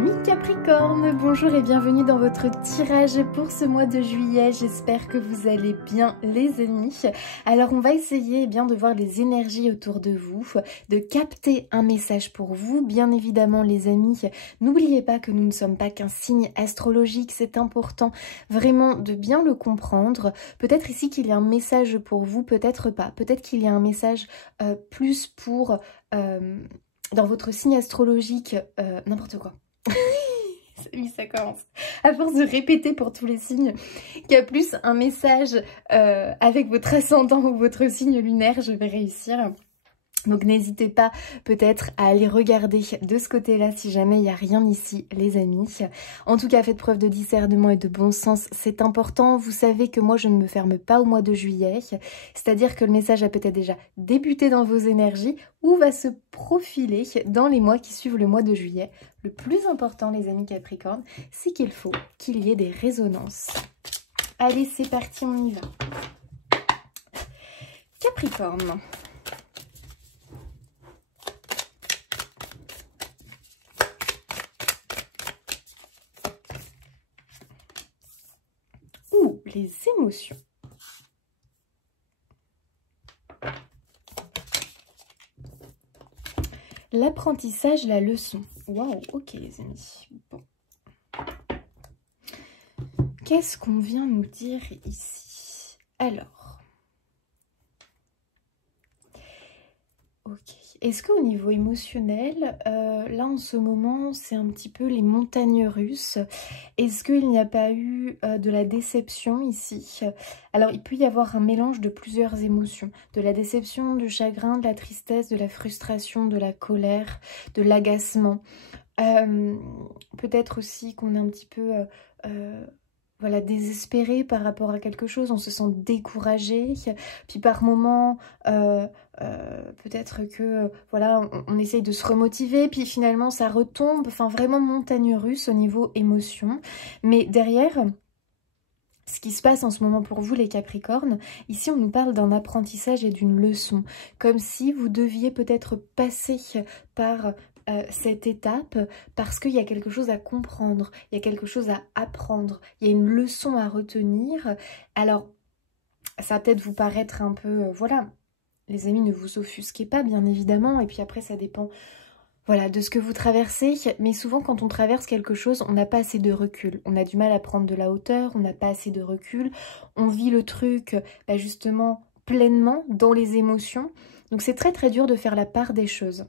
Amis Capricorne, bonjour et bienvenue dans votre tirage pour ce mois de juillet. J'espère que vous allez bien les amis. Alors on va essayer bien de voir les énergies autour de vous, de capter un message pour vous. Bien évidemment les amis, n'oubliez pas que nous ne sommes pas qu'un signe astrologique, c'est important vraiment de bien le comprendre. Peut-être ici qu'il y a un message pour vous, peut-être pas. Peut-être qu'il y a un message plus pour... dans votre signe astrologique, n'importe quoi. Oui, ça commence. À force de répéter pour tous les signes, qu'il y a plus un message avec votre ascendant ou votre signe lunaire, je vais réussir. Donc n'hésitez pas peut-être à aller regarder de ce côté-là si jamais il n'y a rien ici les amis. En tout cas faites preuve de discernement et de bon sens, c'est important. Vous savez que moi je ne me ferme pas au mois de juillet, c'est-à-dire que le message a peut-être déjà débuté dans vos énergies ou va se profiler dans les mois qui suivent le mois de juillet. Le plus important les amis Capricorne, c'est qu'il faut qu'il y ait des résonances. Allez c'est parti, on y va. Capricorne. Les émotions. L'apprentissage, la leçon. Waouh, ok les amis. Bon. Qu'est-ce qu'on vient nous dire ici? Alors. Ok. Est-ce qu'au niveau émotionnel, là en ce moment, c'est un petit peu les montagnes russes? Est-ce qu'il n'y a pas eu de la déception ici? Alors, il peut y avoir un mélange de plusieurs émotions. De la déception, du chagrin, de la tristesse, de la frustration, de la colère, de l'agacement. Peut-être aussi qu'on est un petit peu... voilà, désespéré par rapport à quelque chose, on se sent découragé, puis par moments, peut-être que, voilà, on essaye de se remotiver, puis finalement ça retombe, enfin vraiment montagne russe au niveau émotion, mais derrière... Ce qui se passe en ce moment pour vous les Capricornes, ici on nous parle d'un apprentissage et d'une leçon, comme si vous deviez peut-être passer par cette étape parce qu'il y a quelque chose à comprendre, il y a quelque chose à apprendre, il y a une leçon à retenir. Alors ça va peut-être vous paraître un peu, voilà, les amis ne vous offusquez pas bien évidemment, et puis après ça dépend... Voilà, de ce que vous traversez, mais souvent quand on traverse quelque chose, on n'a pas assez de recul. On a du mal à prendre de la hauteur, on n'a pas assez de recul. On vit le truc justement pleinement dans les émotions. Donc c'est très très dur de faire la part des choses.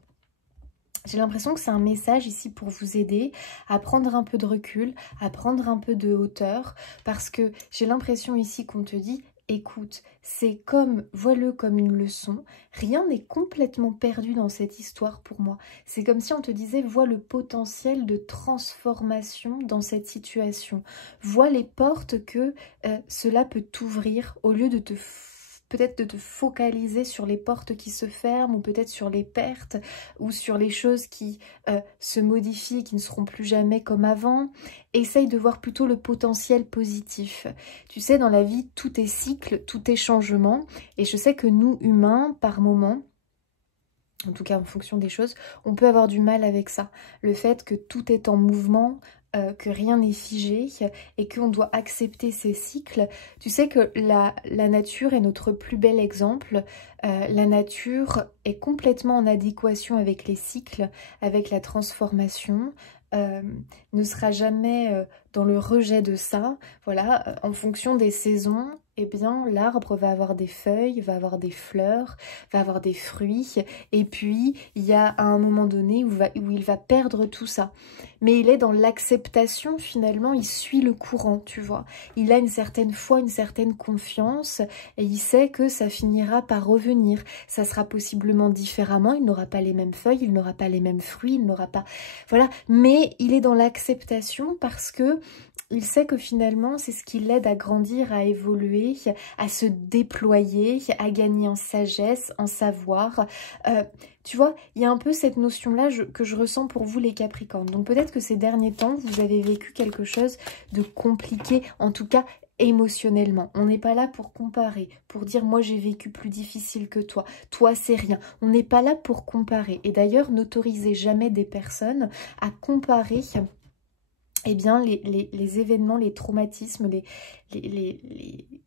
J'ai l'impression que c'est un message ici pour vous aider à prendre un peu de recul, à prendre un peu de hauteur, parce que j'ai l'impression ici qu'on te dit... Écoute, c'est comme, vois-le comme une leçon, rien n'est complètement perdu dans cette histoire pour moi. C'est comme si on te disait, vois le potentiel de transformation dans cette situation. Vois les portes que cela peut t'ouvrir au lieu de te... peut-être de te focaliser sur les portes qui se ferment ou peut-être sur les pertes ou sur les choses qui se modifient et qui ne seront plus jamais comme avant. Essaye de voir plutôt le potentiel positif. Tu sais, dans la vie, tout est cycle, tout est changement. Et je sais que nous, humains, par moments, en tout cas en fonction des choses, on peut avoir du mal avec ça. Le fait que tout est en mouvement, que rien n'est figé et qu'on doit accepter ces cycles. Tu sais que la nature est notre plus bel exemple. La nature est complètement en adéquation avec les cycles, avec la transformation. Ne sera jamais dans le rejet de ça. Voilà, en fonction des saisons, eh bien l'arbre va avoir des feuilles, va avoir des fleurs, va avoir des fruits, et puis il y a à un moment donné où il va perdre tout ça. Mais il est dans l'acceptation finalement, il suit le courant, tu vois. Il a une certaine foi, une certaine confiance, et il sait que ça finira par revenir. Ça sera possiblement différemment, il n'aura pas les mêmes feuilles, il n'aura pas les mêmes fruits, il n'aura pas... Voilà, mais il est dans l'acceptation parce que il sait que finalement, c'est ce qui l'aide à grandir, à évoluer, à se déployer, à gagner en sagesse, en savoir. Tu vois, il y a un peu cette notion-là que je ressens pour vous les Capricornes. Donc peut-être que ces derniers temps, vous avez vécu quelque chose de compliqué, en tout cas émotionnellement. On n'est pas là pour comparer, pour dire moi j'ai vécu plus difficile que toi c'est rien. On n'est pas là pour comparer. Et d'ailleurs, n'autorisez jamais des personnes à comparer eh bien, les événements, les traumatismes,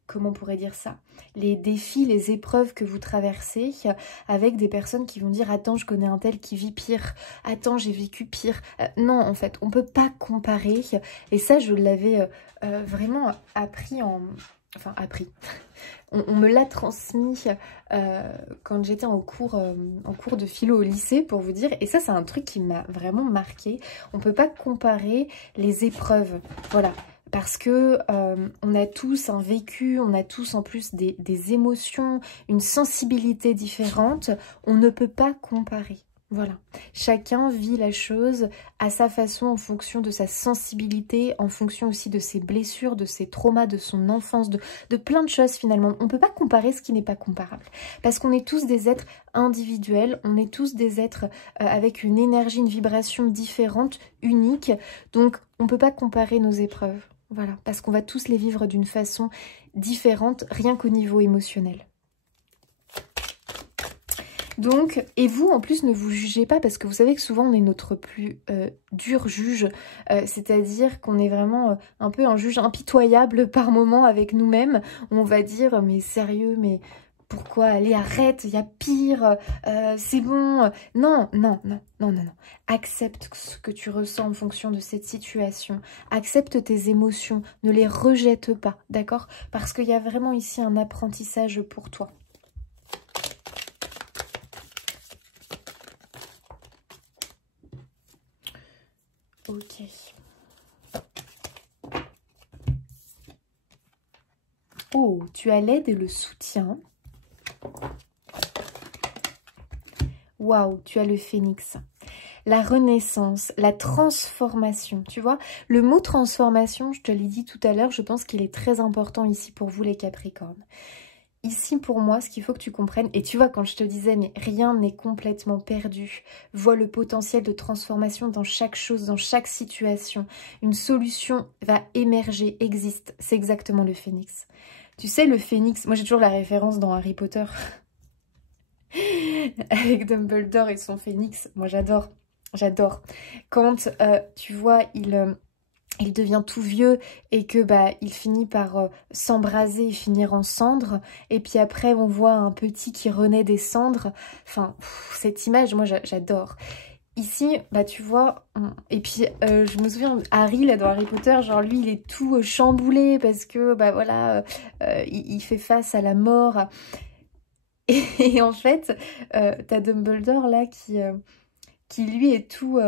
comment on pourrait dire ça, les défis, les épreuves que vous traversez avec des personnes qui vont dire « Attends, je connais un tel qui vit pire. Attends, j'ai vécu pire. » Non, en fait, on ne peut pas comparer. Et ça, je l'avais vraiment appris en... Enfin, appris. On me l'a transmis quand j'étais en cours de philo au lycée, pour vous dire. Et ça, c'est un truc qui m'a vraiment marqué. On ne peut pas comparer les épreuves. Voilà. Parce que on a tous un vécu, on a tous en plus des émotions, une sensibilité différente. On ne peut pas comparer. Voilà, chacun vit la chose à sa façon en fonction de sa sensibilité, en fonction aussi de ses blessures, de ses traumas, de son enfance, de plein de choses finalement. On ne peut pas comparer ce qui n'est pas comparable. Parce qu'on est tous des êtres individuels, on est tous des êtres avec une énergie, une vibration différente, unique. Donc on ne peut pas comparer nos épreuves. Voilà, parce qu'on va tous les vivre d'une façon différente, rien qu'au niveau émotionnel. Donc, et vous, en plus, ne vous jugez pas, parce que vous savez que souvent, on est notre plus dur juge, c'est-à-dire qu'on est vraiment un peu un juge impitoyable par moment avec nous-mêmes. On va dire, mais sérieux, mais pourquoi? Allez, arrête, il y a pire, c'est bon. Non, non, non, non, non, non. Accepte ce que tu ressens en fonction de cette situation. Accepte tes émotions, ne les rejette pas, d'accord? Parce qu'il y a vraiment ici un apprentissage pour toi. Ok. Oh, tu as l'aide et le soutien. Waouh, tu as le phénix. La renaissance, la transformation, tu vois. Le mot transformation, je te l'ai dit tout à l'heure, je pense qu'il est très important ici pour vous les Capricornes. Ici, pour moi, ce qu'il faut que tu comprennes, et tu vois, quand je te disais, mais rien n'est complètement perdu, vois le potentiel de transformation dans chaque chose, dans chaque situation. Une solution va émerger, existe. C'est exactement le phénix. Tu sais, le phénix, moi j'ai toujours la référence dans Harry Potter, avec Dumbledore et son phénix. Moi j'adore, j'adore. Quand, tu vois, il devient tout vieux et que il finit par s'embraser et finir en cendres. Et puis après, on voit un petit qui renaît des cendres. Enfin, cette image, moi, j'adore. Ici, tu vois, et puis je me souviens, Harry, là, dans Harry Potter, genre lui, il est tout chamboulé parce que, voilà, il fait face à la mort. Et en fait, t'as Dumbledore, là, qui lui est tout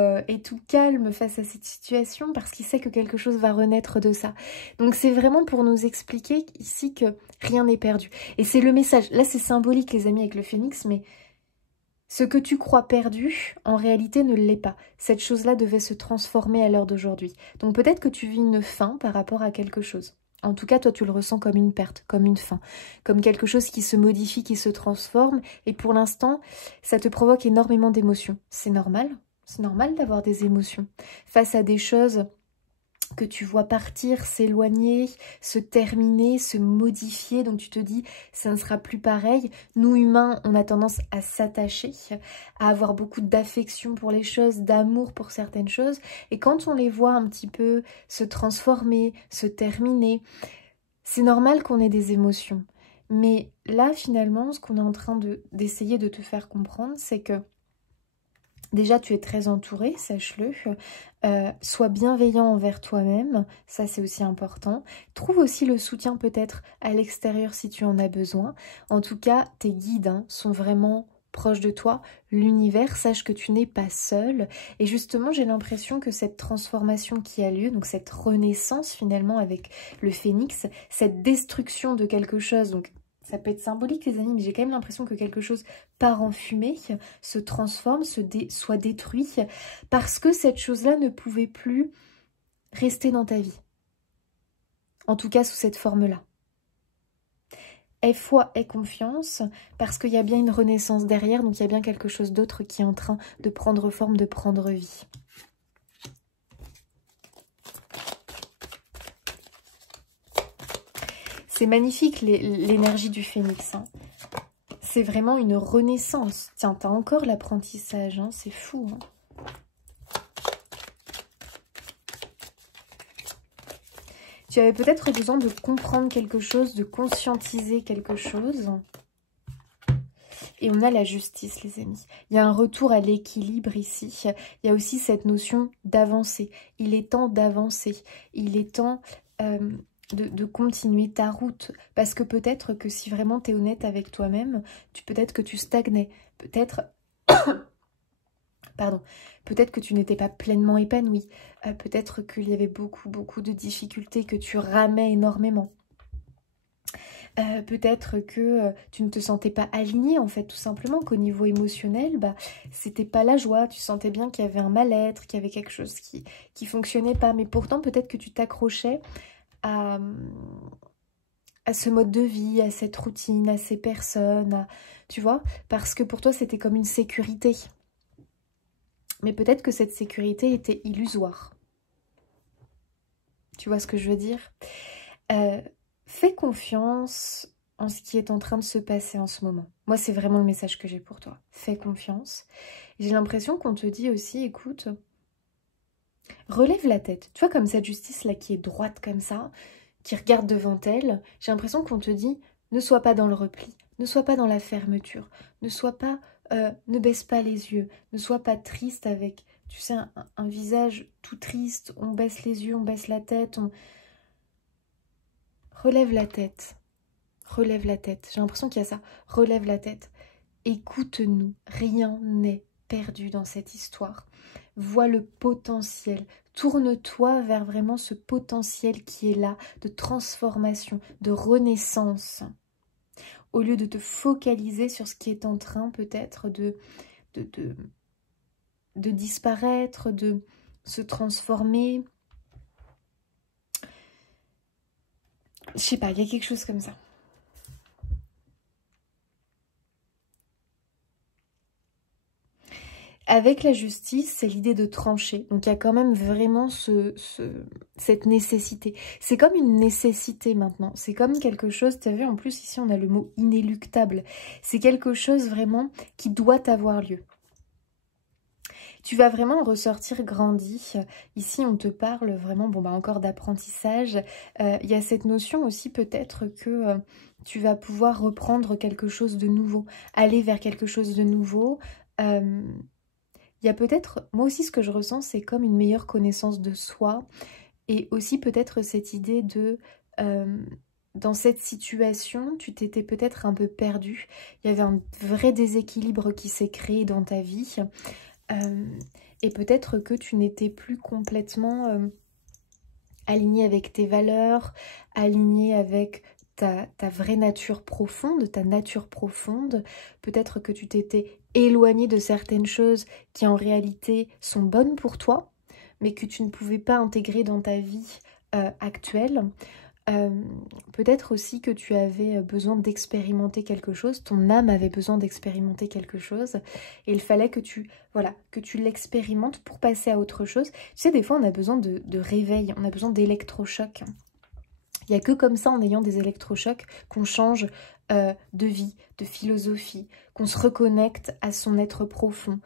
calme face à cette situation parce qu'il sait que quelque chose va renaître de ça. Donc c'est vraiment pour nous expliquer ici que rien n'est perdu. Et c'est le message. Là c'est symbolique les amis avec le phénix, mais ce que tu crois perdu, en réalité ne l'est pas. Cette chose-là devait se transformer à l'heure d'aujourd'hui. Donc peut-être que tu vis une fin par rapport à quelque chose. En tout cas, toi, tu le ressens comme une perte, comme une fin, comme quelque chose qui se modifie, qui se transforme. Et pour l'instant, ça te provoque énormément d'émotions. C'est normal d'avoir des émotions face à des choses que tu vois partir, s'éloigner, se terminer, se modifier. Donc tu te dis, ça ne sera plus pareil. Nous, humains, on a tendance à s'attacher, à avoir beaucoup d'affection pour les choses, d'amour pour certaines choses. Et quand on les voit un petit peu se transformer, se terminer, c'est normal qu'on ait des émotions. Mais là, finalement, ce qu'on est en train d'essayer de te faire comprendre, c'est que déjà, tu es très entouré, sache-le. Sois bienveillant envers toi-même, ça c'est aussi important. Trouve aussi le soutien peut-être à l'extérieur si tu en as besoin. En tout cas, tes guides sont vraiment proches de toi. L'univers, sache que tu n'es pas seul. Et justement, j'ai l'impression que cette transformation qui a lieu, donc cette renaissance finalement avec le phénix, cette destruction de quelque chose, donc ça peut être symbolique les amis, mais j'ai quand même l'impression que quelque chose part en fumée, se transforme, soit détruit, parce que cette chose-là ne pouvait plus rester dans ta vie. En tout cas, sous cette forme-là. Aie foi, aie confiance, parce qu'il y a bien une renaissance derrière, donc il y a bien quelque chose d'autre qui est en train de prendre forme, de prendre vie. C'est magnifique l'énergie du phénix. Hein. C'est vraiment une renaissance. Tiens, t'as encore l'apprentissage. Hein, c'est fou. Hein. Tu avais peut-être besoin de comprendre quelque chose, de conscientiser quelque chose. Et on a la justice, les amis. Il y a un retour à l'équilibre ici. Il y a aussi cette notion d'avancer. Il est temps d'avancer. Il est temps de continuer ta route. Parce que peut-être que si vraiment tu es honnête avec toi-même, peut-être que tu stagnais. Peut-être... Pardon. Peut-être que tu n'étais pas pleinement épanoui. Peut-être qu'il y avait beaucoup de difficultés, que tu ramais énormément. Peut-être que tu ne te sentais pas aligné, en fait, tout simplement, qu'au niveau émotionnel, bah, c'était pas la joie, tu sentais bien qu'il y avait un mal-être, qu'il y avait quelque chose qui fonctionnait pas, mais pourtant, peut-être que tu t'accrochais à ce mode de vie, à cette routine, à ces personnes, tu vois, parce que pour toi, c'était comme une sécurité. Mais peut-être que cette sécurité était illusoire. Tu vois ce que je veux dire ? Fais confiance en ce qui est en train de se passer en ce moment. Moi, c'est vraiment le message que j'ai pour toi. Fais confiance. J'ai l'impression qu'on te dit aussi, écoute, relève la tête. Tu vois, comme cette justice-là qui est droite comme ça, qui regarde devant elle, j'ai l'impression qu'on te dit, ne sois pas dans le repli, ne sois pas dans la fermeture, ne baisse pas les yeux, ne sois pas triste avec, tu sais, un visage tout triste, on baisse les yeux, on baisse la tête, Relève la tête. Relève la tête. J'ai l'impression qu'il y a ça. Relève la tête. Écoute-nous. Rien n'est perdu dans cette histoire. Vois le potentiel. Tourne-toi vers vraiment ce potentiel qui est là, de transformation, de renaissance. Au lieu de te focaliser sur ce qui est en train peut-être de disparaître, de se transformer. Je sais pas, il y a quelque chose comme ça. Avec la justice, c'est l'idée de trancher. Donc il y a quand même vraiment cette nécessité. C'est comme une nécessité maintenant. C'est comme quelque chose, tu as vu, en plus ici on a le mot inéluctable. C'est quelque chose vraiment qui doit avoir lieu. Tu vas vraiment ressortir grandi. Ici, on te parle vraiment, bon, bah, encore d'apprentissage. Il y a cette notion aussi peut-être que tu vas pouvoir reprendre quelque chose de nouveau, aller vers quelque chose de nouveau. Il y a peut-être, moi aussi ce que je ressens, c'est comme une meilleure connaissance de soi. Et aussi peut-être cette idée de... dans cette situation, tu t'étais peut-être un peu perdu. Il y avait un vrai déséquilibre qui s'est créé dans ta vie. Et peut-être que tu n'étais plus complètement aligné avec tes valeurs, aligné avec ta vraie nature profonde, ta nature profonde. Peut-être que tu t'étais éloigné de certaines choses qui en réalité sont bonnes pour toi, mais que tu ne pouvais pas intégrer dans ta vie actuelle. Peut-être aussi que tu avais besoin d'expérimenter quelque chose, ton âme avait besoin d'expérimenter quelque chose, et il fallait que tu l'expérimentes pour passer à autre chose. Tu sais, des fois on a besoin de réveil, on a besoin d'électrochocs. Il n'y a que comme ça, en ayant des électrochocs, qu'on change de vie, de philosophie, qu'on se reconnecte à son être profond.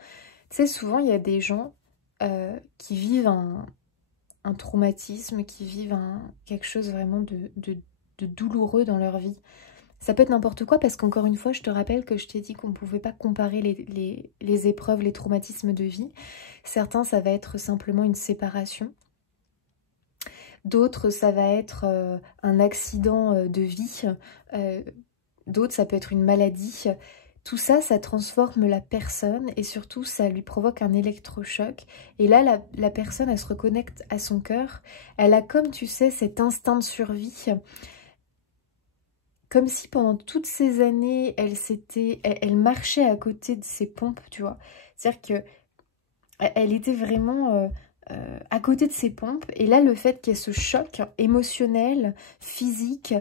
Tu sais, souvent il y a des gens qui vivent un traumatisme, qui vivent quelque chose vraiment de douloureux dans leur vie. Ça peut être n'importe quoi parce qu'encore une fois, je te rappelle que je t'ai dit qu'on ne pouvait pas comparer les épreuves, les traumatismes de vie. Certains, ça va être simplement une séparation. D'autres, ça va être un accident de vie. D'autres, ça peut être une maladie. Tout ça, ça transforme la personne et surtout, ça lui provoque un électrochoc. Et là, la personne, elle se reconnecte à son cœur. Elle a, comme tu sais, cet instinct de survie. Comme si pendant toutes ces années, elle marchait à côté de ses pompes, tu vois. C'est-à-dire qu'elle était vraiment à côté de ses pompes. Et là, le fait qu'il y ait ce choc émotionnel, physique,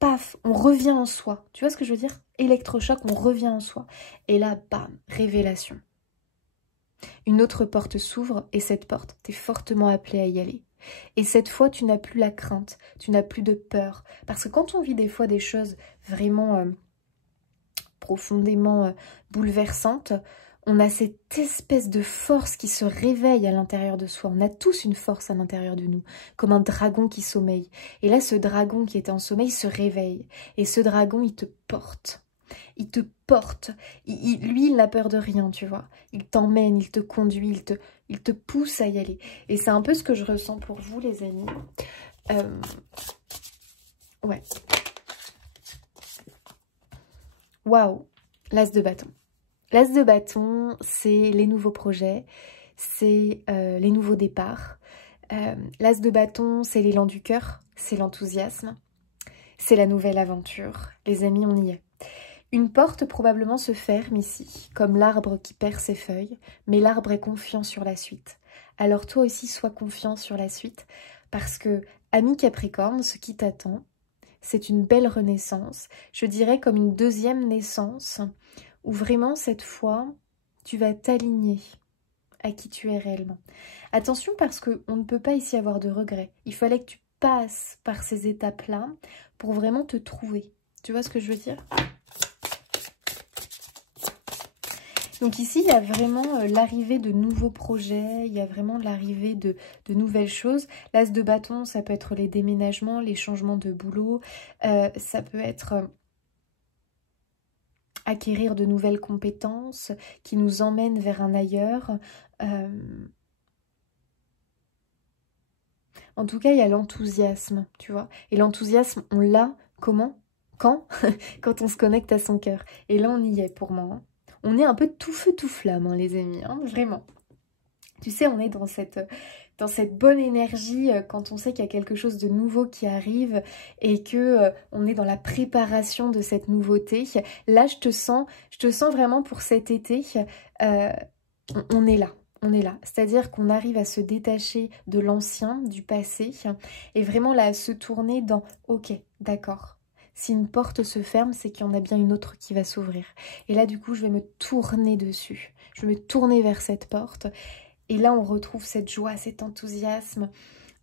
paf, on revient en soi. Tu vois ce que je veux dire? Électrochoc, on revient en soi. Et là, bam, révélation. Une autre porte s'ouvre et cette porte, t'es fortement appelé à y aller. Et cette fois, tu n'as plus la crainte, tu n'as plus de peur. Parce que quand on vit des fois des choses vraiment profondément bouleversantes, on a cette espèce de force qui se réveille à l'intérieur de soi. On a tous une force à l'intérieur de nous, comme un dragon qui sommeille. Et là, ce dragon qui était en sommeil se réveille. Et ce dragon, il te porte. Il te porte. Lui, il n'a peur de rien, tu vois. Il t'emmène, il te conduit, il te pousse à y aller. Et c'est un peu ce que je ressens pour vous, les amis. Ouais. Waouh, l'as de bâton. L'as de bâton, c'est les nouveaux projets, c'est les nouveaux départs. L'as de bâton, c'est l'élan du cœur, c'est l'enthousiasme, c'est la nouvelle aventure. Les amis, on y est. Une porte probablement se ferme ici, comme l'arbre qui perd ses feuilles, mais l'arbre est confiant sur la suite. Alors toi aussi, sois confiant sur la suite, parce que, ami Capricorne, ce qui t'attend, c'est une belle renaissance, je dirais comme une deuxième naissance, où vraiment cette fois, tu vas t'aligner à qui tu es réellement. Attention parce qu'on ne peut pas ici avoir de regrets. Il fallait que tu passes par ces étapes-là pour vraiment te trouver. Tu vois ce que je veux dire? Donc ici, il y a vraiment l'arrivée de nouveaux projets, il y a vraiment l'arrivée de nouvelles choses. L'as de bâton, ça peut être les déménagements, les changements de boulot, ça peut être acquérir de nouvelles compétences qui nous emmènent vers un ailleurs. En tout cas, il y a l'enthousiasme, tu vois. Et l'enthousiasme, on l'a comment? Quand? Quand on se connecte à son cœur. Et là, on y est pour moi. Hein. On est un peu tout feu, tout flamme, hein, les amis, hein, vraiment. Tu sais, on est dans cette bonne énergie quand on sait qu'il y a quelque chose de nouveau qui arrive et que on est dans la préparation de cette nouveauté. Là, je te sens vraiment pour cet été, on est là. On est là, c'est-à-dire qu'on arrive à se détacher de l'ancien, du passé, et vraiment là à se tourner dans « Ok, d'accord, si une porte se ferme, c'est qu'il y en a bien une autre qui va s'ouvrir. » Et là, du coup, je vais me tourner dessus, je vais me tourner vers cette porte, et là, on retrouve cette joie, cet enthousiasme,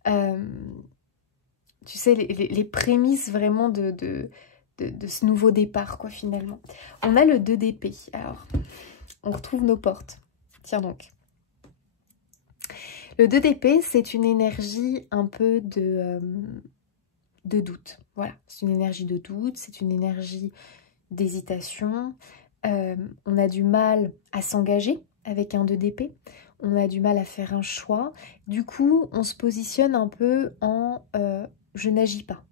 tu sais, les prémices vraiment de ce nouveau départ, quoi, finalement. On a le 2 d'épée, alors, on retrouve nos portes, tiens donc. Le 2 d'épée, c'est une énergie un peu de doute. Voilà, c'est une énergie de doute, c'est une énergie d'hésitation. On a du mal à s'engager avec un 2 d'épée. On a du mal à faire un choix. Du coup, on se positionne un peu en je n'agis pas.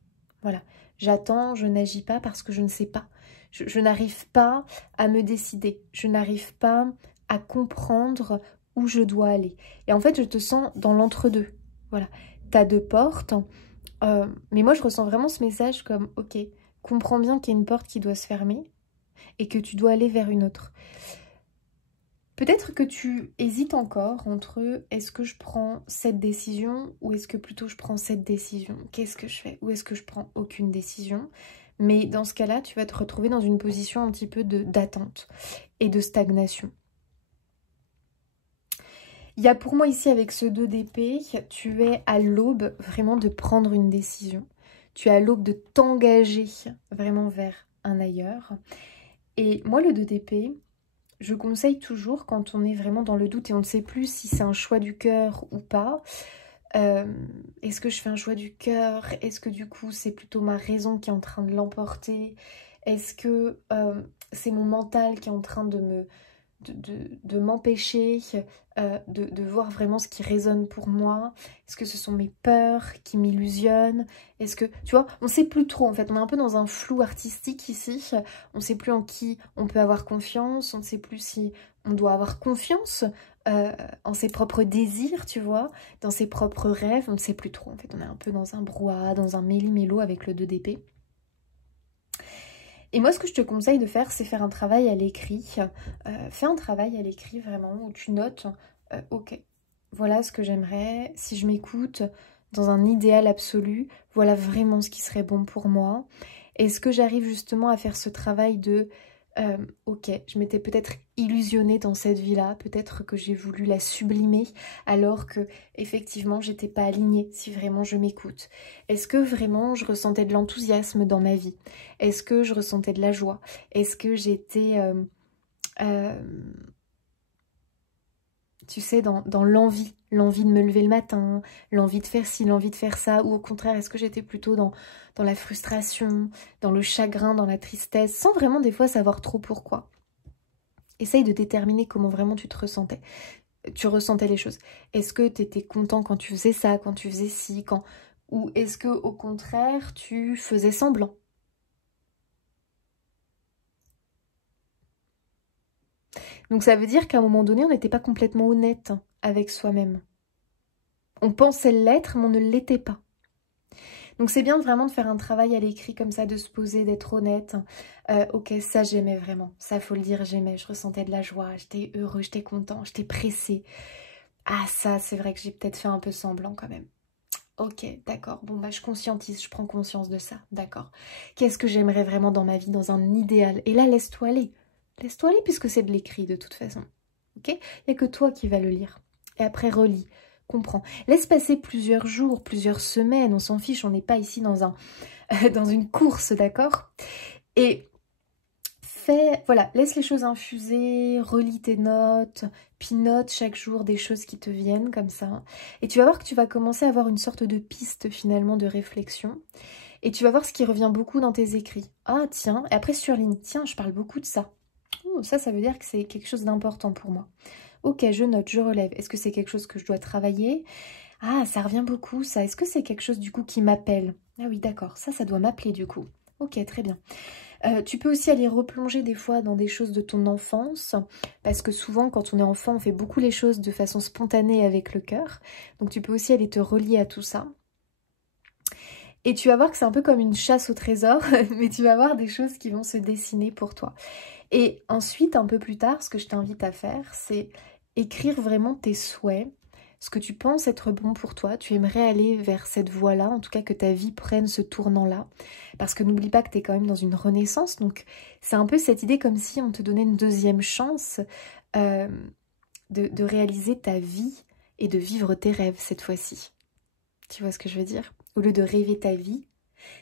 Voilà, j'attends, je n'agis pas parce que je ne sais pas. Je n'arrive pas à me décider. Je n'arrive pas à comprendre où je dois aller. Et en fait, je te sens dans l'entre-deux. Voilà, tu as 2 portes, mais moi, je ressens vraiment ce message comme, ok, comprends bien qu'il y a une porte qui doit se fermer et que tu dois aller vers une autre. Peut-être que tu hésites encore entre est-ce que je prends cette décision ou est-ce que plutôt je prends cette décision? Qu'est-ce que je fais? Ou est-ce que je prends aucune décision? Mais dans ce cas-là, tu vas te retrouver dans une position un petit peu d'attente et de stagnation. Il y a pour moi ici avec ce 2 d'épée, tu es à l'aube vraiment de prendre une décision. Tu es à l'aube de t'engager vraiment vers un ailleurs. Et moi le 2 d'épée, je conseille toujours quand on est vraiment dans le doute et on ne sait plus si c'est un choix du cœur ou pas. Est-ce que je fais un choix du cœur? Est-ce que du coup c'est plutôt ma raison qui est en train de l'emporter? Est-ce que c'est mon mental qui est en train de m'empêcher de voir vraiment ce qui résonne pour moi? Est-ce que ce sont mes peurs qui m'illusionnent? Est-ce que, tu vois, on ne sait plus trop en fait, on est un peu dans un flou artistique ici, on ne sait plus en qui on peut avoir confiance, on ne sait plus si on doit avoir confiance en ses propres désirs, tu vois, dans ses propres rêves, on ne sait plus trop en fait, on est un peu dans un brouhaha, dans un méli-mélo avec le 2 d'épée. Et moi, ce que je te conseille de faire, c'est faire un travail à l'écrit. Fais un travail à l'écrit vraiment où tu notes, ok, voilà ce que j'aimerais. Si je m'écoute dans un idéal absolu, voilà vraiment ce qui serait bon pour moi. Est-ce que j'arrive justement à faire ce travail de, ok, je m'étais peut-être illusionnée dans cette vie-là, peut-être que j'ai voulu la sublimer alors que effectivement j'étais pas alignée si vraiment je m'écoute. Est-ce que vraiment je ressentais de l'enthousiasme dans ma vie? Est-ce que je ressentais de la joie? Est-ce que j'étais tu sais, dans l'envie. L'envie de me lever le matin, l'envie de faire ci, l'envie de faire ça. Ou au contraire, est-ce que j'étais plutôt dans la frustration, dans le chagrin, dans la tristesse, sans vraiment des fois savoir trop pourquoi. Essaye de déterminer comment vraiment tu te ressentais. Tu ressentais les choses. Est-ce que tu étais content quand tu faisais ça, quand tu faisais ci, quand... Ou est-ce que au contraire, tu faisais semblant? Donc ça veut dire qu'à un moment donné, on n'était pas complètement honnête avec soi-même. On pensait l'être, mais on ne l'était pas. Donc c'est bien vraiment de faire un travail à l'écrit comme ça, de se poser, d'être honnête. Ok, ça j'aimais vraiment, ça faut le dire, j'aimais, je ressentais de la joie, j'étais heureux, j'étais content, j'étais pressée. Ah ça, c'est vrai que j'ai peut-être fait un peu semblant quand même. Ok, d'accord, bon bah je conscientise, je prends conscience de ça, d'accord. Qu'est-ce que j'aimerais vraiment dans ma vie, dans un idéal? Et là, laisse-toi aller. Laisse-toi aller puisque c'est de l'écrit de toute façon. Ok? Il n'y a que toi qui vas le lire. Et après, relis. Comprends. Laisse passer plusieurs jours, plusieurs semaines, on s'en fiche, on n'est pas ici dans dans une course, d'accord? Et voilà, laisse les choses infuser, relis tes notes, puis note chaque jour des choses qui te viennent comme ça. Et tu vas voir que tu vas commencer à avoir une sorte de piste finalement de réflexion. Et tu vas voir ce qui revient beaucoup dans tes écrits. Ah tiens, et après surligne, tiens, je parle beaucoup de ça. Oh, ça veut dire que c'est quelque chose d'important pour moi. Ok, je note, je relève. Est-ce que c'est quelque chose que je dois travailler? Ah, ça revient beaucoup, ça. Est-ce que c'est quelque chose, du coup, qui m'appelle? Ah oui, d'accord. Ça doit m'appeler, du coup. Ok, très bien. Tu peux aussi aller replonger des fois dans des choses de ton enfance, parce que souvent, quand on est enfant, on fait beaucoup les choses de façon spontanée avec le cœur. Donc, tu peux aussi aller te relier à tout ça. Et tu vas voir que c'est un peu comme une chasse au trésor, mais tu vas voir des choses qui vont se dessiner pour toi. Et ensuite, un peu plus tard, ce que je t'invite à faire, c'est écrire vraiment tes souhaits, ce que tu penses être bon pour toi. Tu aimerais aller vers cette voie-là, en tout cas que ta vie prenne ce tournant-là. Parce que n'oublie pas que tu es quand même dans une renaissance, donc c'est un peu cette idée comme si on te donnait une deuxième chance de réaliser ta vie et de vivre tes rêves cette fois-ci. Tu vois ce que je veux dire? Au lieu de rêver ta vie,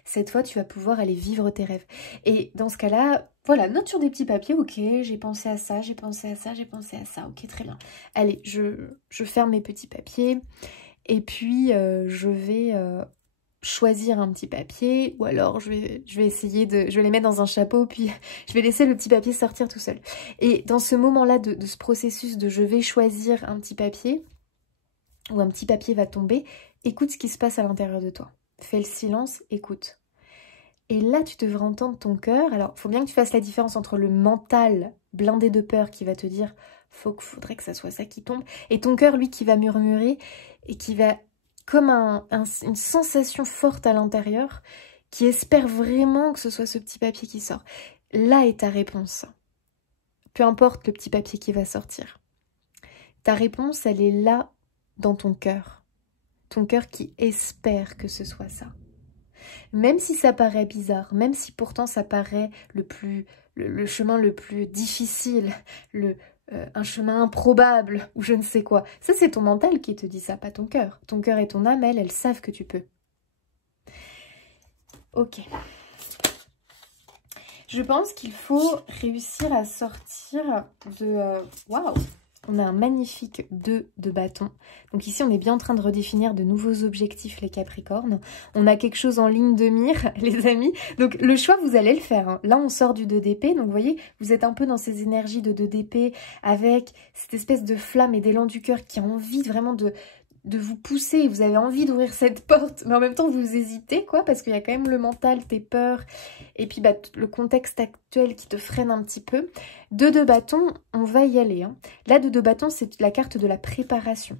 cette fois, tu vas pouvoir aller vivre tes rêves. Et dans ce cas-là, voilà, note sur des petits papiers, ok, j'ai pensé à ça, j'ai pensé à ça, j'ai pensé à ça, ok, très bien. Allez, je ferme mes petits papiers et puis je vais choisir un petit papier ou alors je vais essayer je vais les mettre dans un chapeau puis je vais laisser le petit papier sortir tout seul. Et dans ce moment-là de ce processus de je vais choisir un petit papier ou un petit papier va tomber, écoute ce qui se passe à l'intérieur de toi. Fais le silence, écoute. Et là, tu devrais entendre ton cœur. Alors, il faut bien que tu fasses la différence entre le mental blindé de peur qui va te dire « faudrait que ça soit ça qui tombe » et ton cœur, lui, qui va murmurer et qui va, comme une sensation forte à l'intérieur, qui espère vraiment que ce soit ce petit papier qui sort. Là est ta réponse. Peu importe le petit papier qui va sortir. Ta réponse, elle est là dans ton cœur. Ton cœur qui espère que ce soit ça. Même si ça paraît bizarre, même si pourtant ça paraît le chemin le plus difficile, un chemin improbable ou je ne sais quoi. Ça, c'est ton mental qui te dit ça, pas ton cœur. Ton cœur et ton âme, elles savent que tu peux. Ok. Je pense qu'il faut réussir à sortir de... Waouh! On a un magnifique 2 de bâton. Donc ici, on est bien en train de redéfinir de nouveaux objectifs, les Capricornes. On a quelque chose en ligne de mire, les amis. Donc le choix, vous allez le faire. Hein. Là, on sort du 2 d'épée. Donc vous voyez, vous êtes un peu dans ces énergies de 2 d'épée avec cette espèce de flamme et d'élan du cœur qui a envie vraiment de vous pousser, vous avez envie d'ouvrir cette porte, mais en même temps vous hésitez, quoi, parce qu'il y a quand même le mental, tes peurs, et puis le contexte actuel qui te freine un petit peu. 2 de bâton, on va y aller. Hein. Là, 2 de bâton, c'est la carte de la préparation.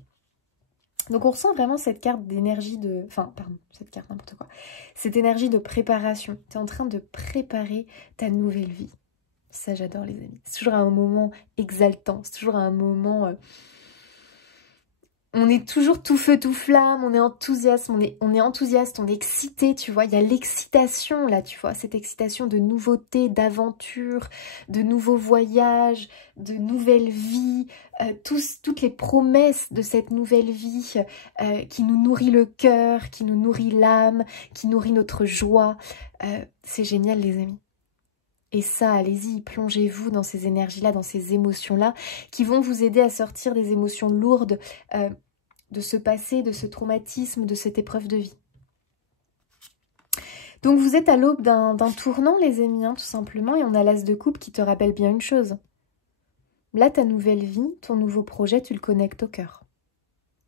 Donc on ressent vraiment cette carte d'énergie de... Enfin, pardon, cette carte, n'importe quoi. Cette énergie de préparation. Tu es en train de préparer ta nouvelle vie. Ça, j'adore, les amis. C'est toujours un moment exaltant, c'est toujours un moment... On est toujours tout feu, tout flamme, on est enthousiaste, on est enthousiaste, on est excité, tu vois. Il y a l'excitation là, tu vois, cette excitation de nouveautés, d'aventures, de nouveaux voyages, de nouvelles vies, toutes les promesses de cette nouvelle vie qui nous nourrit le cœur, qui nous nourrit l'âme, qui nourrit notre joie. C'est génial, les amis. Et ça, allez-y, plongez-vous dans ces énergies-là, dans ces émotions-là, qui vont vous aider à sortir des émotions lourdes de ce passé, de ce traumatisme, de cette épreuve de vie. Donc vous êtes à l'aube d'un tournant, les amis, hein, tout simplement, et on a l'as de coupe qui te rappelle bien une chose. Là, ta nouvelle vie, ton nouveau projet, tu le connectes au cœur,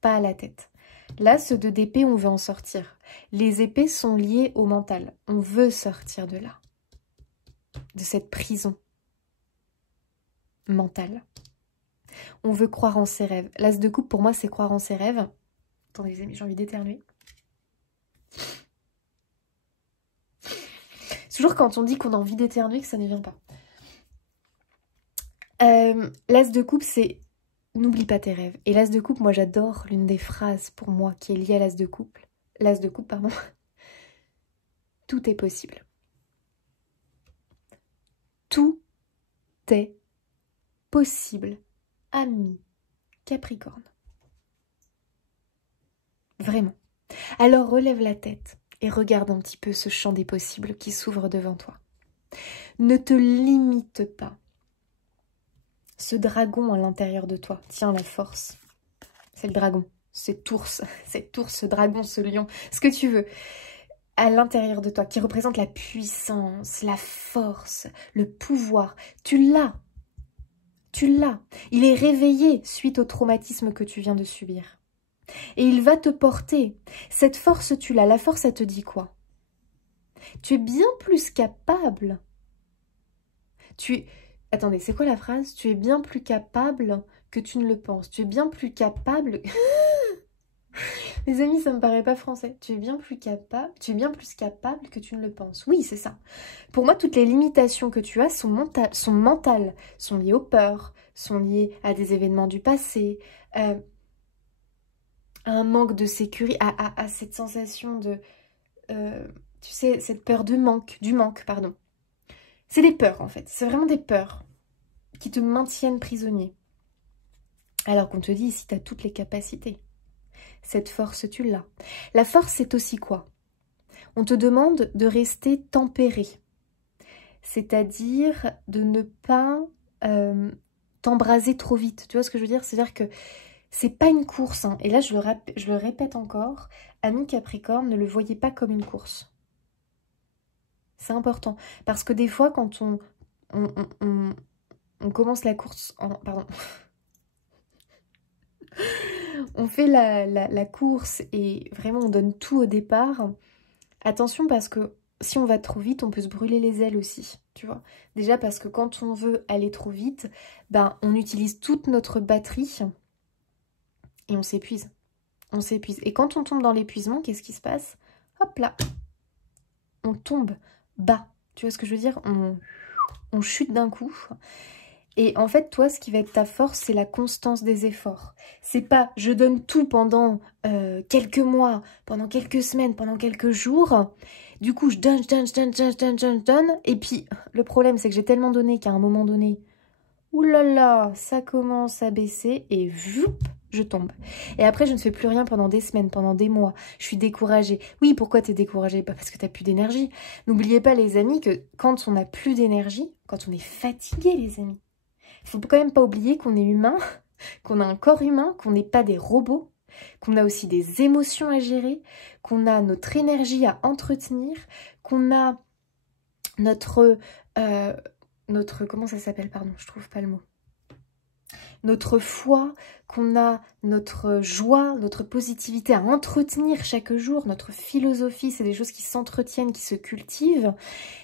pas à la tête. Là, ce 2 d'épée, on veut en sortir. Les épées sont liées au mental. On veut sortir de là, de cette prison mentale. On veut croire en ses rêves. L'as de coupe, pour moi, c'est croire en ses rêves. Attendez, les amis, j'ai envie d'éternuer. C'est toujours quand on dit qu'on a envie d'éternuer que ça ne vient pas. L'as de coupe, c'est n'oublie pas tes rêves. Et l'as de coupe, moi, j'adore l'une des phrases pour moi qui est liée à l'as de coupe. L'as de coupe, pardon. Tout est possible. Tout est possible, ami Capricorne. Vraiment. Alors relève la tête et regarde un petit peu ce champ des possibles qui s'ouvre devant toi. Ne te limite pas. Ce dragon à l'intérieur de toi, tiens la force. C'est le dragon, cet ours, ce dragon, ce lion, ce que tu veux. À l'intérieur de toi, qui représente la puissance, la force, le pouvoir. Tu l'as. Tu l'as. Il est réveillé suite au traumatisme que tu viens de subir. Et il va te porter. Cette force, tu l'as. La force, elle te dit quoi? Tu es bien plus capable. Attendez, c'est quoi la phrase? Tu es bien plus capable que tu ne le penses. Tu es bien plus capable... Les amis, ça me paraît pas français. Tu es bien plus capable que tu ne le penses. Oui, c'est ça. Pour moi, toutes les limitations que tu as sont mentales, sont liées aux peurs, sont liées à des événements du passé, à un manque de sécurité, à cette sensation de... tu sais, cette peur du manque, pardon. C'est des peurs, en fait. C'est vraiment des peurs qui te maintiennent prisonnier. Alors qu'on te dit ici, tu as toutes les capacités. Cette force, tu l'as. La force, c'est aussi quoi? On te demande de rester tempéré. C'est-à-dire de ne pas t'embraser trop vite. Tu vois ce que je veux dire? C'est-à-dire que c'est pas une course. Hein. Et là, je le répète encore. Ami Capricorne, ne le voyez pas comme une course. C'est important. Parce que des fois, quand on commence la course... Pardon. On fait la course et vraiment on donne tout au départ. Attention parce que si on va trop vite, on peut se brûler les ailes aussi, tu vois. Déjà parce que quand on veut aller trop vite, ben on utilise toute notre batterie et on s'épuise. On s'épuise. Et quand on tombe dans l'épuisement, qu'est-ce qui se passe? Hop là, on tombe bas. Tu vois ce que je veux dire? On chute d'un coup. Et en fait, toi, ce qui va être ta force, c'est la constance des efforts. C'est pas je donne tout pendant quelques mois, pendant quelques semaines, pendant quelques jours. Du coup, je donne. Et puis, le problème, c'est que j'ai tellement donné qu'à un moment donné, oulala, ça commence à baisser et voup, je tombe. Et après, je ne fais plus rien pendant des semaines, pendant des mois. Je suis découragée. Oui, pourquoi t'es découragée? Bah parce que t'as plus d'énergie. N'oubliez pas, les amis, que quand on n'a plus d'énergie, quand on est fatigué, les amis, il faut quand même pas oublier qu'on est humain, qu'on a un corps humain, qu'on n'est pas des robots, qu'on a aussi des émotions à gérer, qu'on a notre énergie à entretenir, qu'on a notre comment ça s'appelle, pardon, je trouve pas le mot. Notre foi, qu'on a notre joie, notre positivité à entretenir chaque jour, notre philosophie, c'est des choses qui s'entretiennent, qui se cultivent,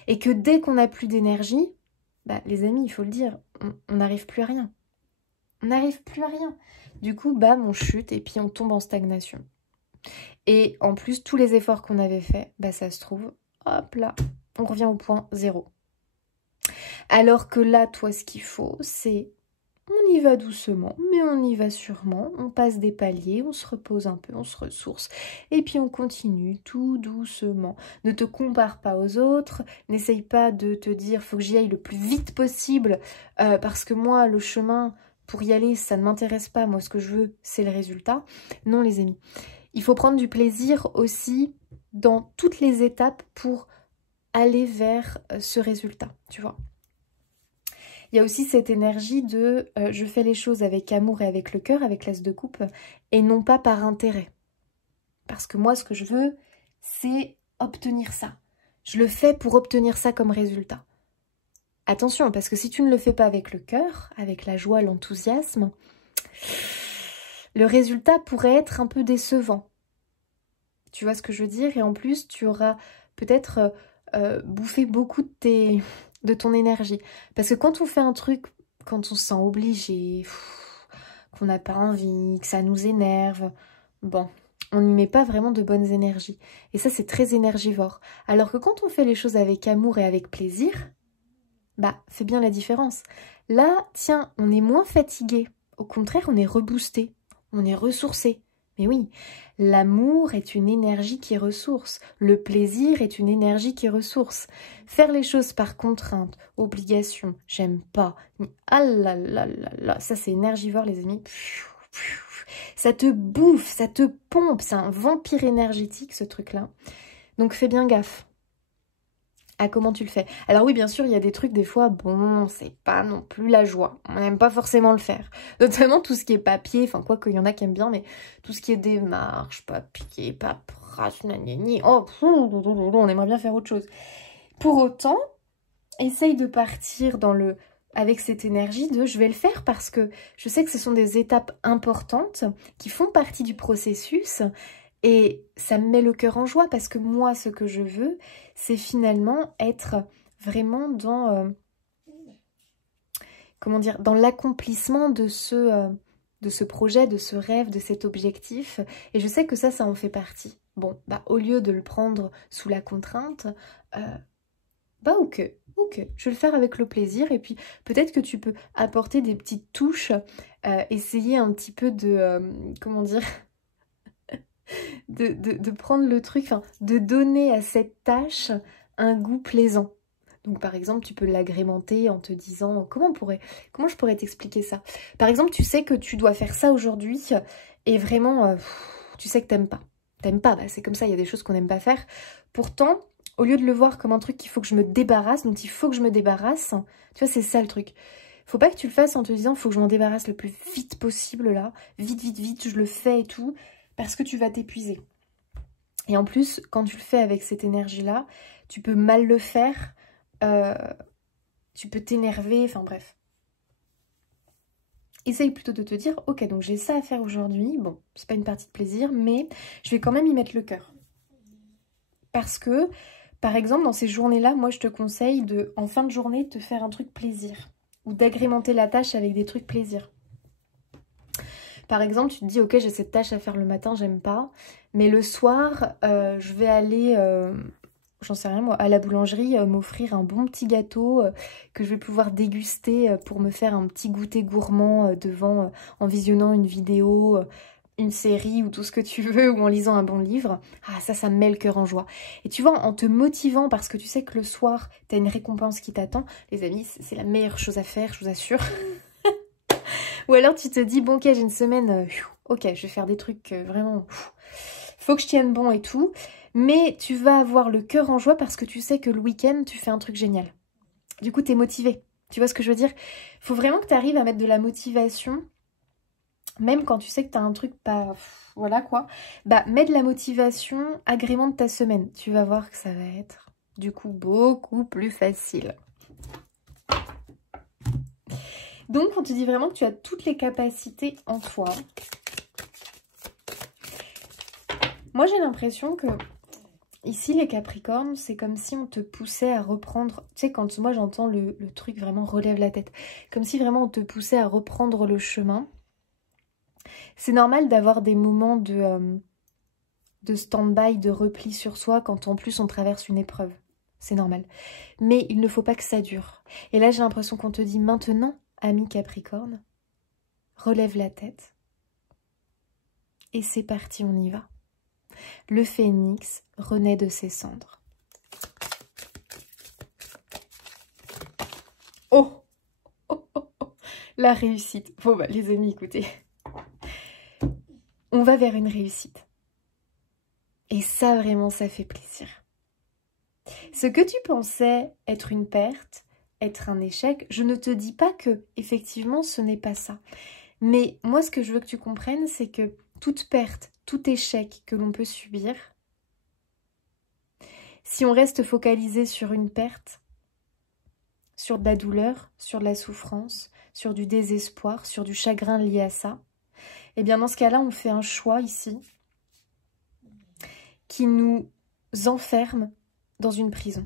et que dès qu'on n'a plus d'énergie, bah, les amis, il faut le dire, on n'arrive plus à rien. On n'arrive plus à rien. Du coup, bam, on chute et puis on tombe en stagnation. Et en plus, tous les efforts qu'on avait faits, bah, ça se trouve, hop là, on revient au point zéro. Alors que là, toi, ce qu'il faut, c'est... On y va doucement, mais on y va sûrement. On passe des paliers, on se repose un peu, on se ressource. Et puis on continue tout doucement. Ne te compare pas aux autres. N'essaye pas de te dire, faut que j'y aille le plus vite possible. Parce que moi, le chemin pour y aller, ça ne m'intéresse pas. Moi, ce que je veux, c'est le résultat. Non, les amis. Il faut prendre du plaisir aussi dans toutes les étapes pour aller vers ce résultat, tu vois. Il y a aussi cette énergie de je fais les choses avec amour et avec le cœur, avec l'as de coupe, et non pas par intérêt. Parce que moi, ce que je veux, c'est obtenir ça. Je le fais pour obtenir ça comme résultat. Attention, parce que si tu ne le fais pas avec le cœur, avec la joie, l'enthousiasme, le résultat pourrait être un peu décevant. Tu vois ce que je veux dire? Et en plus, tu auras peut-être bouffé beaucoup de ton énergie. Parce que quand on fait un truc, quand on se sent obligé, qu'on n'a pas envie, que ça nous énerve, bon, on n'y met pas vraiment de bonnes énergies. Et ça, c'est très énergivore. Alors que quand on fait les choses avec amour et avec plaisir, bah, fait bien la différence. Là, tiens, on est moins fatigué. Au contraire, on est reboosté, on est ressourcé. Mais oui, l'amour est une énergie qui ressource. Le plaisir est une énergie qui ressource. Faire les choses par contrainte, obligation, j'aime pas. Ah là là là là, ça c'est énergivore les amis. Ça te bouffe, ça te pompe, c'est un vampire énergétique ce truc-là. Donc fais bien gaffe à comment tu le fais. Alors oui, bien sûr, il y a des trucs, des fois, bon, c'est pas non plus la joie. On n'aime pas forcément le faire. Notamment tout ce qui est papier, enfin, quoi qu'il y en a qui aiment bien, mais tout ce qui est démarche, papier, paperasse, nanani, oh, on aimerait bien faire autre chose. Pour autant, essaye de partir avec cette énergie de je vais le faire parce que je sais que ce sont des étapes importantes qui font partie du processus. Et ça me met le cœur en joie parce que moi, ce que je veux, c'est finalement être vraiment dans l'accomplissement de ce projet, de ce rêve, de cet objectif. Et je sais que ça en fait partie. Bon, bah au lieu de le prendre sous la contrainte, ok, je vais le faire avec le plaisir. Et puis peut-être que tu peux apporter des petites touches, essayer un petit peu de prendre le truc, enfin, de donner à cette tâche un goût plaisant. Donc par exemple, tu peux l'agrémenter en te disant, comment je pourrais t'expliquer ça? Par exemple, tu sais que tu dois faire ça aujourd'hui et vraiment, tu sais que t'aimes pas. T'aimes pas, bah, c'est comme ça, il y a des choses qu'on n'aime pas faire. Pourtant, au lieu de le voir comme un truc qu'il faut que je me débarrasse, dont il faut que je me débarrasse, tu vois, c'est ça le truc. Faut pas que tu le fasses en te disant, faut que je m'en débarrasse le plus vite possible là, vite, je le fais et tout. Parce que tu vas t'épuiser. Et en plus, quand tu le fais avec cette énergie-là, tu peux mal le faire, tu peux t'énerver, enfin bref. Essaye plutôt de te dire, ok, donc j'ai ça à faire aujourd'hui, bon, c'est pas une partie de plaisir, mais je vais quand même y mettre le cœur. Parce que, par exemple, dans ces journées-là, moi je te conseille en fin de journée, te faire un truc plaisir. Ou d'agrémenter la tâche avec des trucs plaisir. Par exemple, tu te dis, ok, j'ai cette tâche à faire le matin, j'aime pas. Mais le soir, je vais aller, j'en sais rien moi, à la boulangerie, m'offrir un bon petit gâteau que je vais pouvoir déguster pour me faire un petit goûter gourmand en visionnant une vidéo, une série ou tout ce que tu veux, ou en lisant un bon livre. Ah, ça me met le cœur en joie. Et tu vois, en te motivant, parce que tu sais que le soir, tu as une récompense qui t'attend, les amis, c'est la meilleure chose à faire, je vous assure. Ou alors tu te dis, bon ok, j'ai une semaine, ok, je vais faire des trucs vraiment, faut que je tienne bon et tout. Mais tu vas avoir le cœur en joie parce que tu sais que le week-end, tu fais un truc génial. Du coup, t'es motivé. Tu vois ce que je veux dire? Faut vraiment que tu arrives à mettre de la motivation, même quand tu sais que tu as un truc pas... Voilà quoi. Bah, mets de la motivation, agrémente ta semaine. Tu vas voir que ça va être, du coup, beaucoup plus facile. Donc, on te dit vraiment que tu as toutes les capacités en toi. Moi, j'ai l'impression que ici, les Capricornes, c'est comme si on te poussait à reprendre... Tu sais, quand moi, j'entends le truc vraiment relève la tête. Comme si vraiment on te poussait à reprendre le chemin. C'est normal d'avoir des moments de stand-by, de repli sur soi quand en plus on traverse une épreuve. C'est normal. Mais il ne faut pas que ça dure. Et là, j'ai l'impression qu'on te dit maintenant... Ami Capricorne, relève la tête. Et c'est parti, on y va. Le phénix renaît de ses cendres. Oh, oh, oh, oh. La réussite. Bon, bah, les amis, écoutez. On va vers une réussite. Et ça, vraiment, ça fait plaisir. Ce que tu pensais être une perte être un échec. Je ne te dis pas que, effectivement, ce n'est pas ça. Mais moi, ce que je veux que tu comprennes, c'est que toute perte, tout échec que l'on peut subir, si on reste focalisé sur une perte, sur de la douleur, sur de la souffrance, sur du désespoir, sur du chagrin lié à ça, eh bien dans ce cas-là, on fait un choix ici qui nous enferme dans une prison.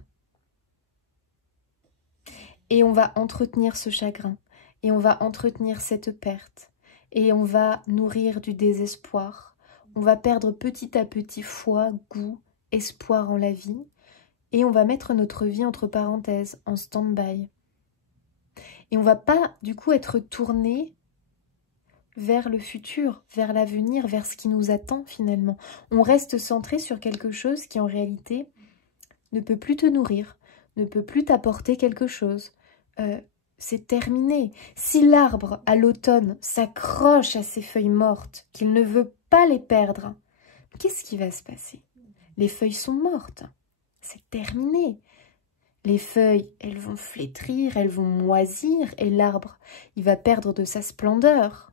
Et on va entretenir ce chagrin, et on va entretenir cette perte, et on va nourrir du désespoir. On va perdre petit à petit foi, goût, espoir en la vie, et on va mettre notre vie entre parenthèses, en stand-by. Et on va pas du coup être tourné vers le futur, vers l'avenir, vers ce qui nous attend finalement. On reste centré sur quelque chose qui en réalité ne peut plus te nourrir, ne peut plus t'apporter quelque chose. C'est terminé. Si l'arbre, à l'automne, s'accroche à ses feuilles mortes, qu'il ne veut pas les perdre, qu'est-ce qui va se passer? Les feuilles sont mortes. C'est terminé. Les feuilles, elles vont flétrir, elles vont moisir, et l'arbre, il va perdre de sa splendeur.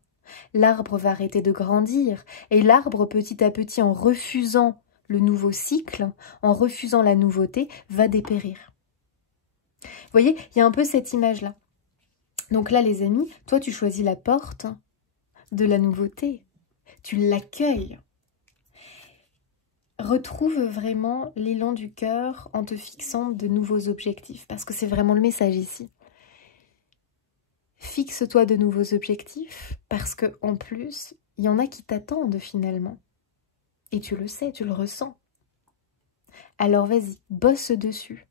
L'arbre va arrêter de grandir, et l'arbre, petit à petit, en refusant le nouveau cycle, en refusant la nouveauté, va dépérir. Vous voyez, il y a un peu cette image-là. Donc là, les amis, toi, tu choisis la porte de la nouveauté. Tu l'accueilles. Retrouve vraiment l'élan du cœur en te fixant de nouveaux objectifs, parce que c'est vraiment le message ici. Fixe-toi de nouveaux objectifs, parce que en plus, il y en a qui t'attendent finalement. Et tu le sais, tu le ressens. Alors vas-y, bosse dessus.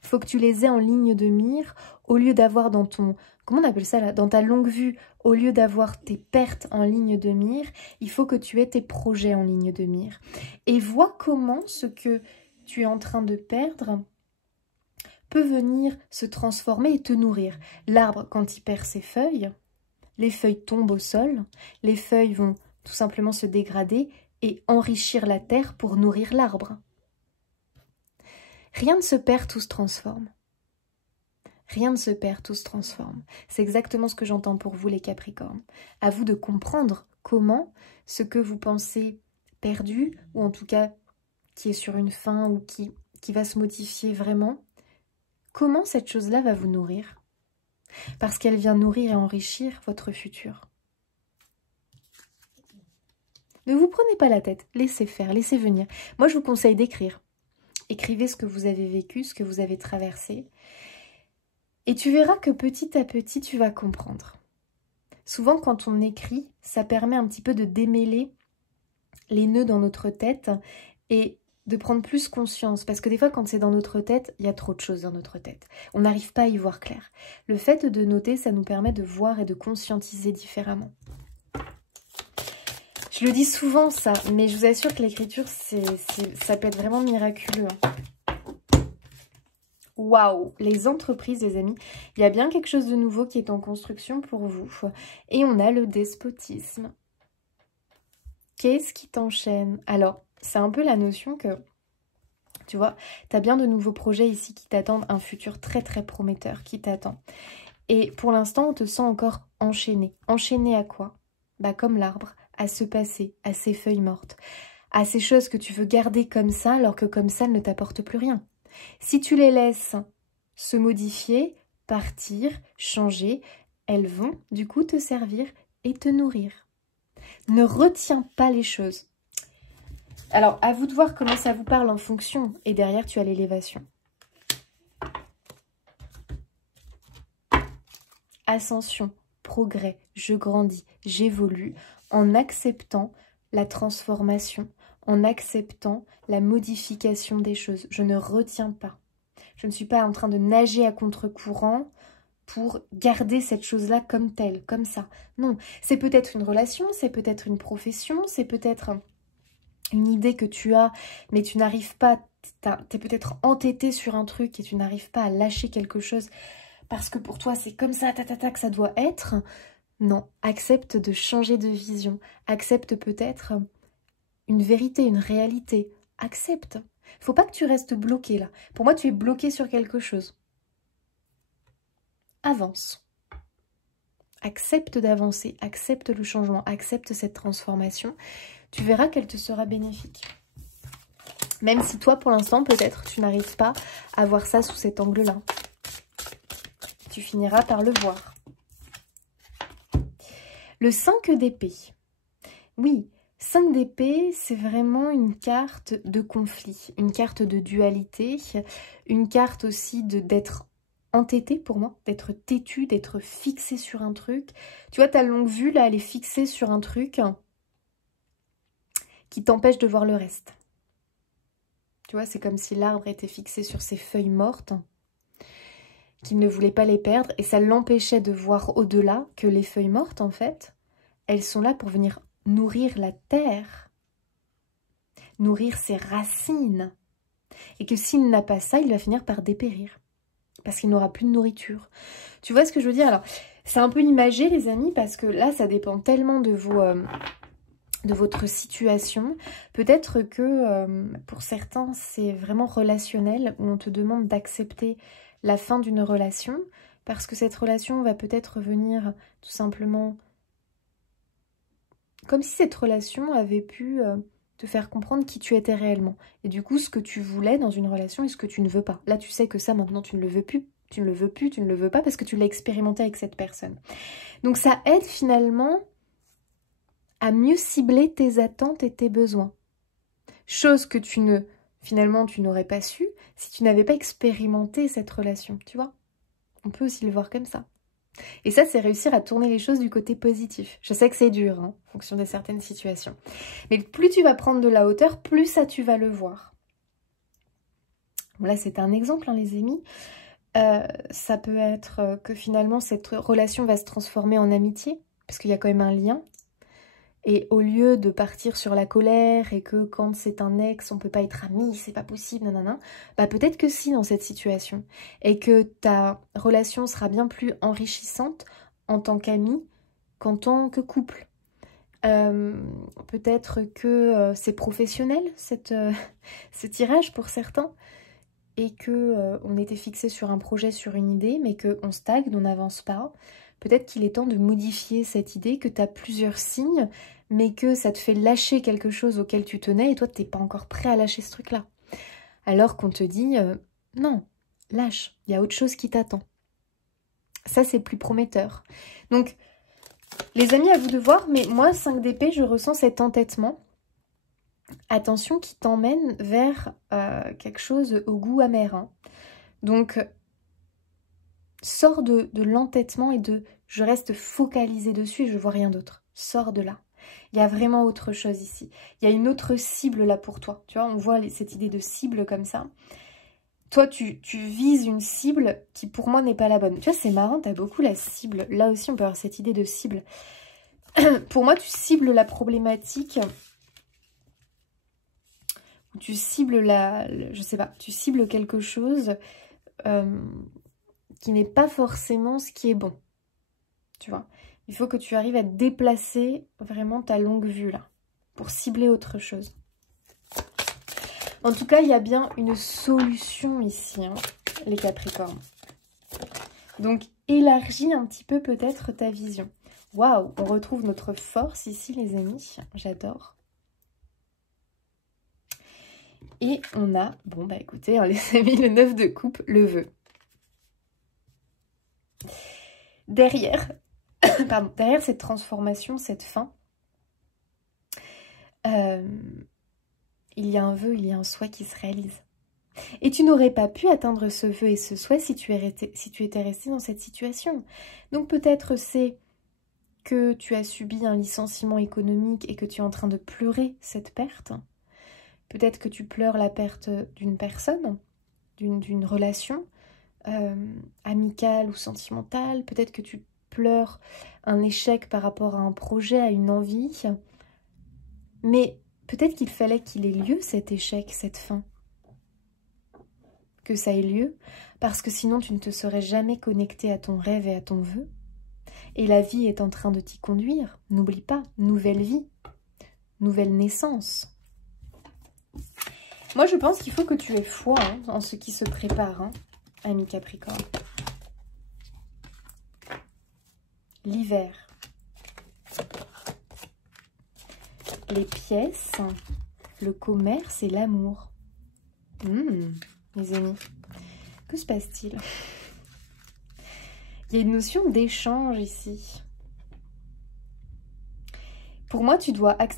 Faut que tu les aies en ligne de mire, au lieu d'avoir dans ton... Comment on appelle ça là? Dans ta longue vue, au lieu d'avoir tes pertes en ligne de mire, il faut que tu aies tes projets en ligne de mire. Et vois comment ce que tu es en train de perdre peut venir se transformer et te nourrir. L'arbre, quand il perd ses feuilles, les feuilles tombent au sol, les feuilles vont tout simplement se dégrader et enrichir la terre pour nourrir l'arbre. Rien ne se perd, tout se transforme. Rien ne se perd, tout se transforme. C'est exactement ce que j'entends pour vous, les Capricornes. À vous de comprendre comment ce que vous pensez perdu, ou en tout cas qui est sur une fin, ou qui va se modifier vraiment, comment cette chose-là va vous nourrir. Parce qu'elle vient nourrir et enrichir votre futur. Ne vous prenez pas la tête, laissez faire, laissez venir. Moi, je vous conseille d'écrire. Écrivez ce que vous avez vécu, ce que vous avez traversé. Et tu verras que petit à petit, tu vas comprendre. Souvent, quand on écrit, ça permet un petit peu de démêler les nœuds dans notre tête et de prendre plus conscience. Parce que des fois, quand c'est dans notre tête, il y a trop de choses dans notre tête. On n'arrive pas à y voir clair. Le fait de noter, ça nous permet de voir et de conscientiser différemment. Je le dis souvent ça, mais je vous assure que l'écriture, ça peut être vraiment miraculeux. Waouh, les entreprises, les amis, il y a bien quelque chose de nouveau qui est en construction pour vous. Et on a le despotisme. Qu'est-ce qui t'enchaîne? Alors, c'est un peu la notion que, tu vois, tu as bien de nouveaux projets ici qui t'attendent, un futur très très prometteur qui t'attend. Et pour l'instant, on te sent encore enchaîné. Enchaîné à quoi? Bah comme l'arbre, à ce passé, à ces feuilles mortes, à ces choses que tu veux garder comme ça, alors que comme ça, elles ne t'apportent plus rien. Si tu les laisses se modifier, partir, changer, elles vont du coup te servir et te nourrir. Ne retiens pas les choses. Alors, à vous de voir comment ça vous parle en fonction. Et derrière, tu as l'élévation. Ascension, progrès, je grandis, j'évolue en acceptant la transformation, en acceptant la modification des choses. Je ne retiens pas. Je ne suis pas en train de nager à contre-courant pour garder cette chose-là comme telle, comme ça. Non, c'est peut-être une relation, c'est peut-être une profession, c'est peut-être une idée que tu as, mais tu n'arrives pas, tu es peut-être entêté sur un truc et tu n'arrives pas à lâcher quelque chose parce que pour toi, c'est comme ça, que ça doit être. Non, accepte de changer de vision. Accepte peut-être une vérité, une réalité. Accepte. Faut pas que tu restes bloqué là. Pour moi, tu es bloqué sur quelque chose. avance. Accepte d'avancer, accepte le changement, accepte cette transformation. Tu verras qu'elle te sera bénéfique. Même si toi, pour l'instant, peut-être, tu n'arrives pas à voir ça sous cet angle-là. Tu finiras par le voir. Le 5 d'épée. Oui, 5 d'épée, c'est vraiment une carte de conflit, une carte de dualité, une carte aussi d'être entêté pour moi, d'être têtu, d'être fixé sur un truc. Tu vois, ta longue vue, là, elle est fixée sur un truc qui t'empêche de voir le reste. Tu vois, c'est comme si l'arbre était fixé sur ses feuilles mortes, qu'il ne voulait pas les perdre, et ça l'empêchait de voir au-delà que les feuilles mortes, en fait, elles sont là pour venir nourrir la terre, nourrir ses racines, et que s'il n'a pas ça, il va finir par dépérir, parce qu'il n'aura plus de nourriture. Tu vois ce que je veux dire? Alors, c'est un peu imagé, les amis, parce que là, ça dépend tellement de votre situation. Peut-être que pour certains, c'est vraiment relationnel, où on te demande d'accepter la fin d'une relation, parce que cette relation va peut-être venir tout simplement comme si cette relation avait pu te faire comprendre qui tu étais réellement. Et du coup, ce que tu voulais dans une relation et ce que tu ne veux pas. Là, tu sais que ça, maintenant, tu ne le veux plus. Tu ne le veux plus, tu ne le veux pas parce que tu l'as expérimenté avec cette personne. Donc, ça aide finalement à mieux cibler tes attentes et tes besoins. Chose que finalement, tu n'aurais pas su si tu n'avais pas expérimenté cette relation, tu vois. On peut aussi le voir comme ça. Et ça, c'est réussir à tourner les choses du côté positif. Je sais que c'est dur, hein, en fonction de certaines situations. Mais plus tu vas prendre de la hauteur, plus ça, tu vas le voir. Bon, là, c'est un exemple, hein, les amis. Ça peut être que finalement, cette relation va se transformer en amitié, parce qu'il y a quand même un lien. Et au lieu de partir sur la colère et que quand c'est un ex, on peut pas être amis, c'est pas possible, nanana, bah peut-être que si dans cette situation. Et que ta relation sera bien plus enrichissante en tant qu'ami qu'en tant que couple. Peut-être que c'est professionnel, ce tirage pour certains. Et que on était fixé sur un projet, sur une idée, mais qu'on stagne, on n'avance pas. Peut-être qu'il est temps de modifier cette idée, que tu as plusieurs signes, mais que ça te fait lâcher quelque chose auquel tu tenais et toi, tu n'es pas encore prêt à lâcher ce truc-là. Alors qu'on te dit, non, lâche, il y a autre chose qui t'attend. Ça, c'est plus prometteur. Donc, les amis, à vous de voir, mais moi, 5 d'épée, je ressens cet entêtement. Attention, qui t'emmène vers quelque chose au goût amer. Hein. Donc, sors de l'entêtement et de « je reste focalisée dessus et je vois rien d'autre ». Sors de là. Il y a vraiment autre chose ici. Il y a une autre cible là pour toi. Tu vois, on voit cette idée de cible comme ça. Toi, tu vises une cible qui pour moi n'est pas la bonne. Tu vois, c'est marrant, tu as beaucoup la cible. Là aussi, on peut avoir cette idée de cible. Pour moi, tu cibles la problématique. Tu cibles je sais pas, tu cibles quelque chose qui n'est pas forcément ce qui est bon. Tu vois, il faut que tu arrives à déplacer vraiment ta longue vue là, pour cibler autre chose. En tout cas, il y a bien une solution ici, hein, les Capricornes. Donc, élargis un petit peu peut-être ta vision. Waouh, on retrouve notre force ici, les amis. J'adore. Et on a, bon bah écoutez, hein, les amis, le 9 de coupe, le vœu. Derrière, pardon, derrière cette transformation, cette fin, il y a un vœu, il y a un souhait qui se réalise. Et tu n'aurais pas pu atteindre ce vœu et ce souhait si tu étais resté dans cette situation. Donc peut-être c'est que tu as subi un licenciement économique et que tu es en train de pleurer cette perte. Peut-être que tu pleures la perte d'une personne, d'une relation amicale ou sentimentale. Peut-être que tu pleures un échec par rapport à un projet, à une envie. Mais peut-être qu'il fallait qu'il ait lieu cet échec, cette fin. Que ça ait lieu, parce que sinon tu ne te serais jamais connecté à ton rêve et à ton vœu. Et la vie est en train de t'y conduire. N'oublie pas, nouvelle vie, nouvelle naissance. Moi, je pense qu'il faut que tu aies foi, hein, en ce qui se prépare, hein, ami Capricorne. l'hiver, les pièces, le commerce et l'amour. Les amis, que se passe-t-il? Il y a une notion d'échange ici. Pour moi, tu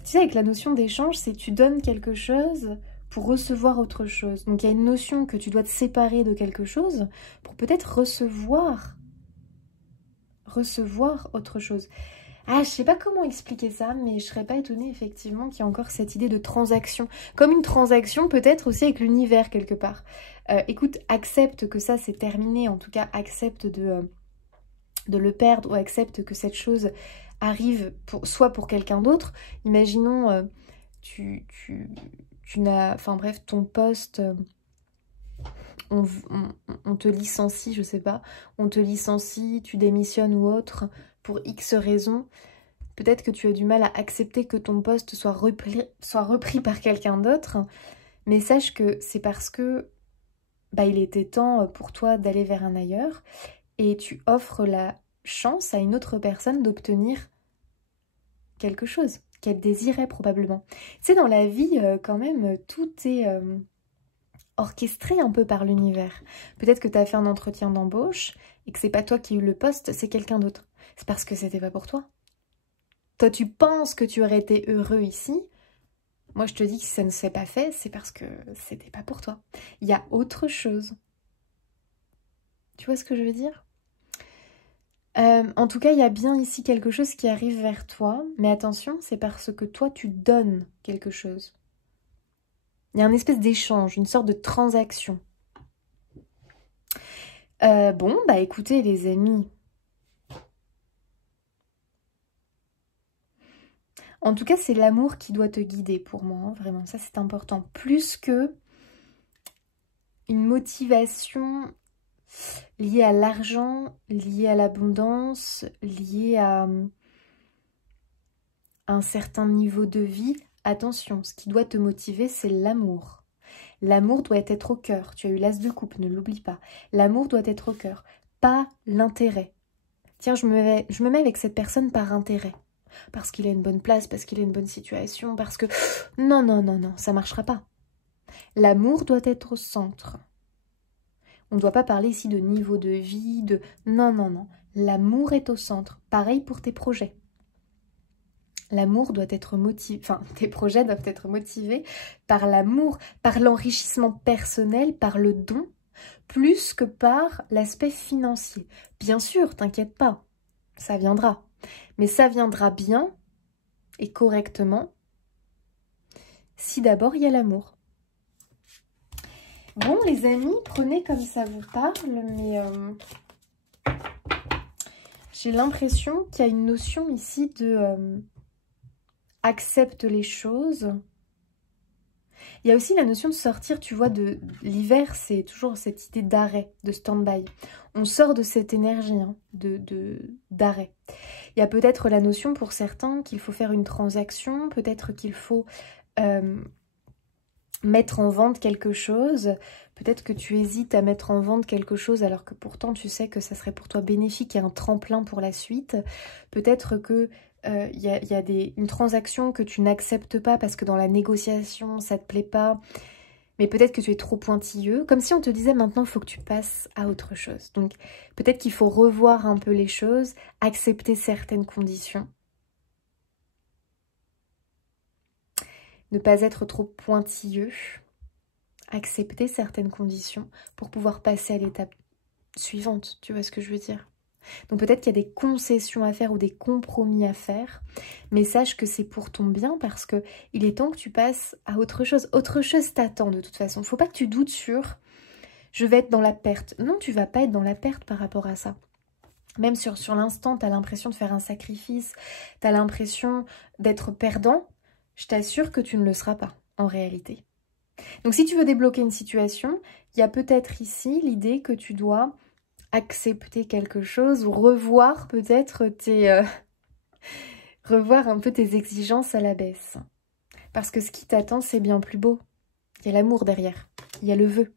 sais, avec la notion d'échange, c'est tu donnes quelque chose pour recevoir autre chose. Donc, il y a une notion que tu dois te séparer de quelque chose pour peut-être recevoir autre chose. Ah, je sais pas comment expliquer ça, mais je serais pas étonnée, effectivement, qu'il y ait encore cette idée de transaction. Comme une transaction, peut-être aussi avec l'univers, quelque part. Écoute, accepte que ça, c'est terminé. En tout cas, accepte de le perdre ou accepte que cette chose arrive soit pour quelqu'un d'autre. Imaginons, tu n'as... Enfin bref, ton poste, on te licencie, je sais pas, on te licencie, tu démissionnes ou autre, pour X raisons. Peut-être que tu as du mal à accepter que ton poste soit repris par quelqu'un d'autre, mais sache que c'est parce que il était temps pour toi d'aller vers un ailleurs, et tu offres la chance à une autre personne d'obtenir quelque chose qu'elle désirait probablement. Tu sais, dans la vie, quand même, tout est orchestré un peu par l'univers. Peut-être que tu as fait un entretien d'embauche et que c'est pas toi qui as eu le poste, c'est quelqu'un d'autre. C'est parce que c'était pas pour toi. Toi, tu penses que tu aurais été heureux ici. Moi, je te dis que si ça ne s'est pas fait, c'est parce que c'était pas pour toi. Il y a autre chose. Tu vois ce que je veux dire ? En tout cas, il y a bien ici quelque chose qui arrive vers toi. Mais attention, c'est parce que toi, tu donnes quelque chose. Il y a une espèce d'échange, une sorte de transaction. Bon, écoutez les amis. En tout cas, c'est l'amour qui doit te guider pour moi, hein, vraiment. Ça, c'est important. Plus que une motivation liée à l'argent, liée à l'abondance, liée à un certain niveau de vie. Attention, ce qui doit te motiver, c'est l'amour. L'amour doit être au cœur. Tu as eu l'as de coupe, ne l'oublie pas. L'amour doit être au cœur, pas l'intérêt. Tiens, je me mets avec cette personne par intérêt. Parce qu'il a une bonne place, parce qu'il a une bonne situation, parce que... Non, non, non, non, ça ne marchera pas. L'amour doit être au centre. On ne doit pas parler ici de niveau de vie, de... Non, non, non. L'amour est au centre. Pareil pour tes projets. L'amour doit être motivé, enfin, tes projets doivent être motivés par l'amour, par l'enrichissement personnel, par le don, plus que par l'aspect financier. Bien sûr, t'inquiète pas, ça viendra. Mais ça viendra bien et correctement si d'abord il y a l'amour. Bon, les amis, prenez comme ça vous parle, mais j'ai l'impression qu'il y a une notion ici de... accepte les choses. Il y a aussi la notion de sortir, tu vois, de l'hiver, c'est toujours cette idée d'arrêt, de stand-by. On sort de cette énergie hein, d'arrêt. Il y a peut-être la notion pour certains qu'il faut faire une transaction, peut-être qu'il faut mettre en vente quelque chose, peut-être que tu hésites à mettre en vente quelque chose alors que pourtant tu sais que ça serait pour toi bénéfique et un tremplin pour la suite. Peut-être que il y a une transaction que tu n'acceptes pas parce que dans la négociation ça te plaît pas, mais peut-être que tu es trop pointilleux, comme si on te disait maintenant il faut que tu passes à autre chose. Donc peut-être qu'il faut revoir un peu les choses, accepter certaines conditions, ne pas être trop pointilleux, accepter certaines conditions pour pouvoir passer à l'étape suivante, tu vois ce que je veux dire ? Donc peut-être qu'il y a des concessions à faire ou des compromis à faire, mais sache que c'est pour ton bien parce que il est temps que tu passes à autre chose. Autre chose t'attend de toute façon. Faut pas que tu doutes sur « je vais être dans la perte ». Non, tu vas pas être dans la perte par rapport à ça. Même sur l'instant, tu as l'impression de faire un sacrifice, tu as l'impression d'être perdant, je t'assure que tu ne le seras pas en réalité. Donc si tu veux débloquer une situation, il y a peut-être ici l'idée que tu dois accepter quelque chose ou revoir peut-être revoir un peu tes exigences à la baisse. Parce que ce qui t'attend, c'est bien plus beau. Il y a l'amour derrière, il y a le vœu.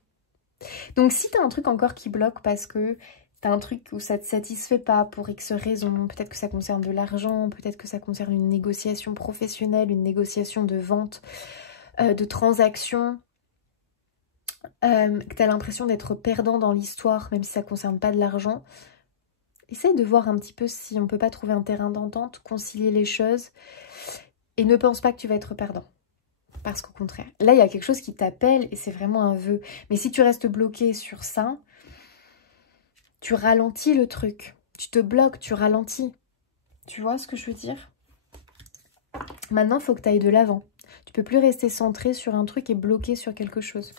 Donc si tu as un truc encore qui bloque parce que t'as un truc où ça te satisfait pas pour X raisons, peut-être que ça concerne de l'argent, peut-être que ça concerne une négociation professionnelle, une négociation de vente, de transaction, que t'as l'impression d'être perdant dans l'histoire, même si ça concerne pas de l'argent. Essaye de voir un petit peu si on peut pas trouver un terrain d'entente, concilier les choses, et ne pense pas que tu vas être perdant. Parce qu'au contraire, là, il y a quelque chose qui t'appelle et c'est vraiment un vœu. Mais si tu restes bloqué sur ça, tu ralentis le truc. Tu te bloques, tu ralentis. Tu vois ce que je veux dire? Maintenant, il faut que tu ailles de l'avant. Tu peux plus rester centré sur un truc et bloqué sur quelque chose.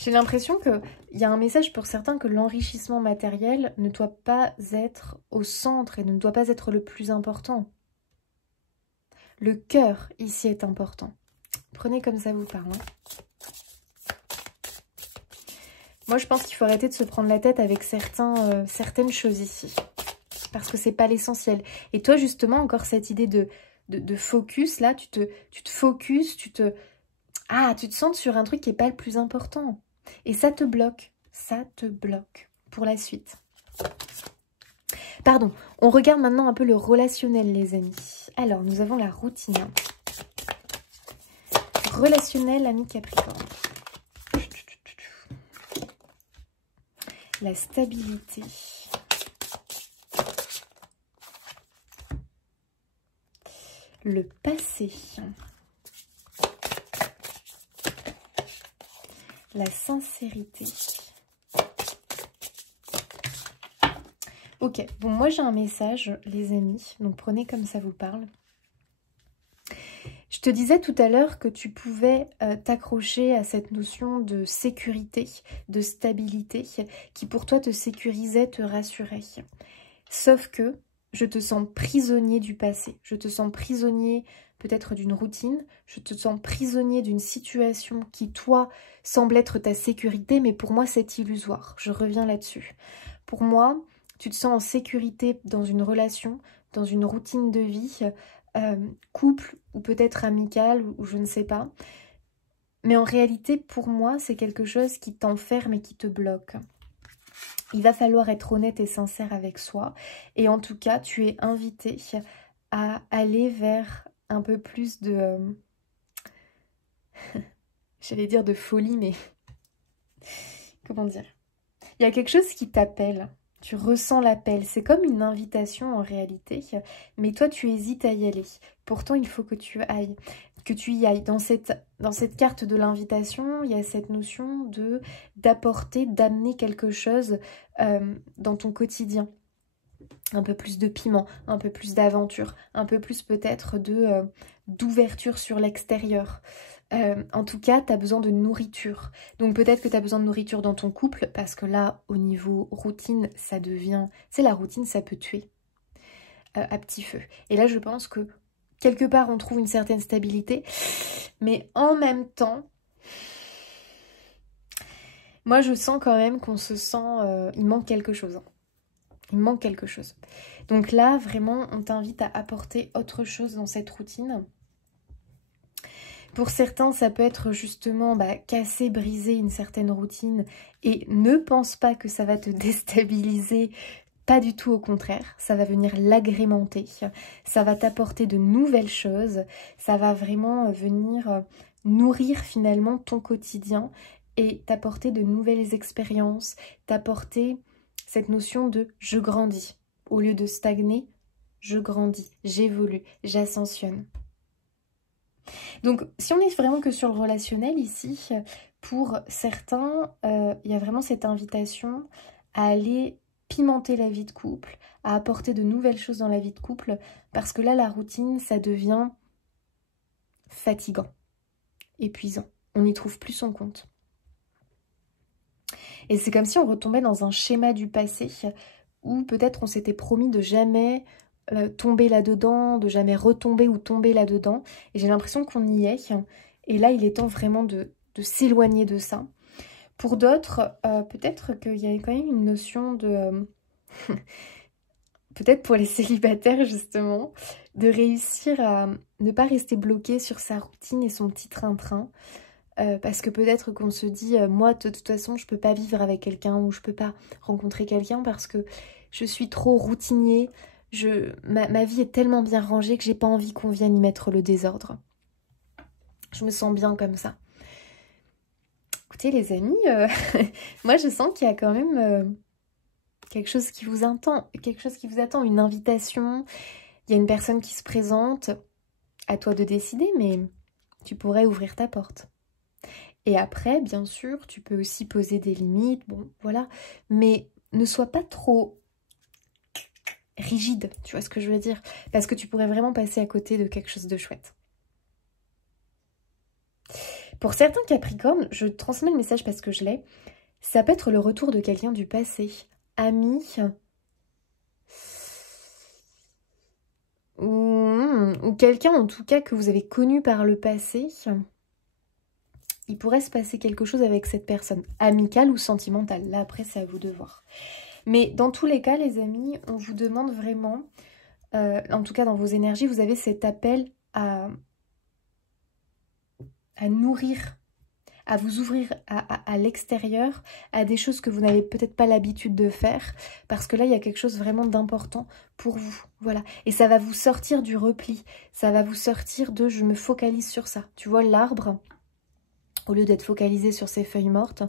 J'ai l'impression qu'il y a un message pour certains que l'enrichissement matériel ne doit pas être au centre et ne doit pas être le plus important. Le cœur, ici, est important. Prenez comme ça vous parle. Moi, je pense qu'il faut arrêter de se prendre la tête avec certaines choses ici. Parce que c'est pas l'essentiel. Et toi, justement, encore cette idée de focus, là, tu te focuses, tu te centres sur un truc qui n'est pas le plus important. Et ça te bloque. Ça te bloque pour la suite. Pardon, on regarde maintenant un peu le relationnel, les amis. Alors, nous avons la routine. Relationnel, ami Capricorne. La stabilité. Le passé. La sincérité. Ok, bon, moi j'ai un message, les amis, donc prenez comme ça vous parle. Je te disais tout à l'heure que tu pouvais t'accrocher à cette notion de sécurité, de stabilité, qui pour toi te sécurisait, te rassurait. Sauf que je te sens prisonnier du passé, je te sens prisonnier peut-être d'une routine, je te sens prisonnier d'une situation qui, toi, semble être ta sécurité, mais pour moi, c'est illusoire. Je reviens là-dessus. Pour moi, tu te sens en sécurité dans une relation, dans une routine de vie, couple ou peut-être amicale, ou je ne sais pas. Mais en réalité, pour moi, c'est quelque chose qui t'enferme et qui te bloque. Il va falloir être honnête et sincère avec soi. Et en tout cas, tu es invité à aller vers un peu plus de... j'allais dire de folie, mais... comment dire? Il y a quelque chose qui t'appelle. Tu ressens l'appel. C'est comme une invitation en réalité. Mais toi, tu hésites à y aller. Pourtant, il faut que tu ailles. Que tu y ailles. Dans cette carte de l'invitation, il y a cette notion d'apporter, d'amener quelque chose dans ton quotidien. Un peu plus de piment, un peu plus d'aventure, un peu plus peut-être d'ouverture sur l'extérieur. En tout cas, tu as besoin de nourriture. Donc peut-être que tu as besoin de nourriture dans ton couple, parce que là, au niveau routine, ça devient... c'est la routine, ça peut tuer à petit feu. Et là, je pense que quelque part, on trouve une certaine stabilité, mais en même temps, moi, je sens quand même qu'on se sent... il manque quelque chose. Hein. Il manque quelque chose. Donc là, vraiment, on t'invite à apporter autre chose dans cette routine. Pour certains, ça peut être justement casser, briser une certaine routine. Et ne pense pas que ça va te déstabiliser. Pas du tout, au contraire. Ça va venir l'agrémenter. Ça va t'apporter de nouvelles choses. Ça va vraiment venir nourrir finalement ton quotidien et t'apporter de nouvelles expériences, t'apporter... cette notion de « je grandis ». Au lieu de stagner, je grandis, j'évolue, j'ascensionne. Donc, si on est vraiment que sur le relationnel ici, pour certains, il y a vraiment cette invitation à aller pimenter la vie de couple, à apporter de nouvelles choses dans la vie de couple, parce que là, la routine, ça devient fatigant, épuisant. On n'y trouve plus son compte. Et c'est comme si on retombait dans un schéma du passé où peut-être on s'était promis de jamais tomber là-dedans, de jamais retomber ou tomber là-dedans. Et j'ai l'impression qu'on y est. Et là, il est temps vraiment de s'éloigner de ça. Pour d'autres, peut-être qu'il y a quand même une notion de... peut-être pour les célibataires, justement, de réussir à ne pas rester bloqué sur sa routine et son petit train-train. Parce que peut-être qu'on se dit, moi de toute façon je peux pas vivre avec quelqu'un ou je peux pas rencontrer quelqu'un parce que je suis trop routinier, ma vie est tellement bien rangée que j'ai pas envie qu'on vienne y mettre le désordre. Je me sens bien comme ça. Écoutez les amis, moi je sens qu'il y a quand même quelque chose qui vous attend, une invitation, il y a une personne qui se présente, à toi de décider, mais tu pourrais ouvrir ta porte. Et après, bien sûr, tu peux aussi poser des limites, bon, voilà, mais ne sois pas trop rigide, tu vois ce que je veux dire? Parce que tu pourrais vraiment passer à côté de quelque chose de chouette. Pour certains Capricornes, je transmets le message parce que je l'ai, ça peut être le retour de quelqu'un du passé, ami, ou quelqu'un en tout cas que vous avez connu par le passé. Il pourrait se passer quelque chose avec cette personne, amical ou sentimental. Là, après, c'est à vous de voir. Mais dans tous les cas, les amis, on vous demande vraiment, en tout cas dans vos énergies, vous avez cet appel à nourrir, à vous ouvrir à l'extérieur, à des choses que vous n'avez peut-être pas l'habitude de faire, parce que là, il y a quelque chose vraiment d'important pour vous. Voilà. Et ça va vous sortir du repli. Ça va vous sortir de « je me focalise sur ça ». Tu vois, l'arbre... Au lieu d'être focalisé sur ses feuilles mortes,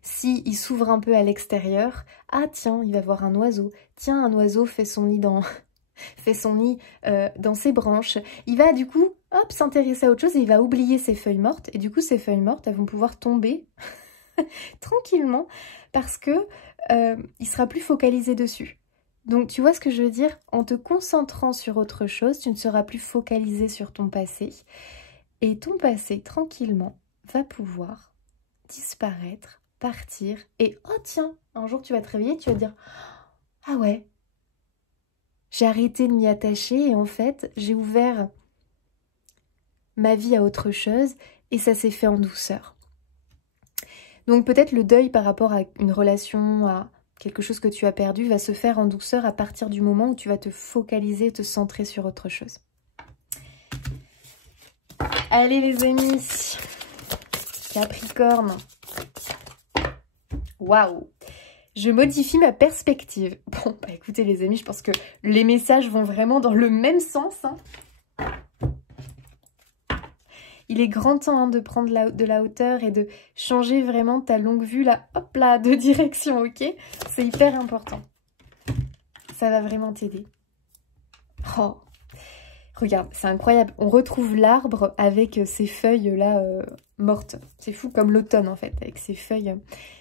s'il s'ouvre un peu à l'extérieur, ah tiens, il va voir un oiseau. Tiens, un oiseau fait son nid dans ses branches. Il va du coup, hop, s'intéresser à autre chose et il va oublier ses feuilles mortes. Et du coup, ces feuilles mortes, elles vont pouvoir tomber tranquillement parce que il sera plus focalisé dessus. Donc, tu vois ce que je veux dire? En te concentrant sur autre chose, tu ne seras plus focalisé sur ton passé. Et ton passé, tranquillement, va pouvoir disparaître, partir, et oh tiens, un jour tu vas te réveiller, tu vas te dire « Ah ouais, j'ai arrêté de m'y attacher et en fait, j'ai ouvert ma vie à autre chose et ça s'est fait en douceur. » Donc peut-être le deuil par rapport à une relation, à quelque chose que tu as perdu, va se faire en douceur à partir du moment où tu vas te focaliser, te centrer sur autre chose. Allez les amis, Capricorne. Waouh! Je modifie ma perspective. Bon, bah écoutez les amis, je pense que les messages vont vraiment dans le même sens. Hein. Il est grand temps hein, de prendre de la hauteur et de changer vraiment ta longue vue là, hop là, de direction, ok? C'est hyper important. Ça va vraiment t'aider. Oh! Regarde, c'est incroyable. On retrouve l'arbre avec ses feuilles là mortes. C'est fou comme l'automne en fait, avec ses feuilles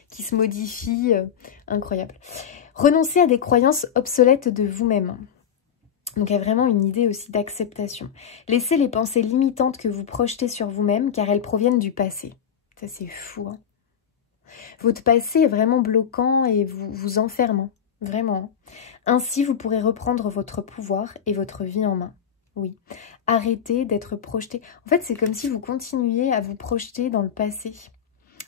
qui se modifient. Incroyable. Renoncez à des croyances obsolètes de vous-même. Donc il y a vraiment une idée aussi d'acceptation. Laissez les pensées limitantes que vous projetez sur vous-même car elles proviennent du passé. Ça c'est fou. Hein. Votre passé est vraiment bloquant et vous enfermant. Vraiment. Ainsi vous pourrez reprendre votre pouvoir et votre vie en main. Oui, arrêtez d'être projeté. En fait, c'est comme si vous continuiez à vous projeter dans le passé,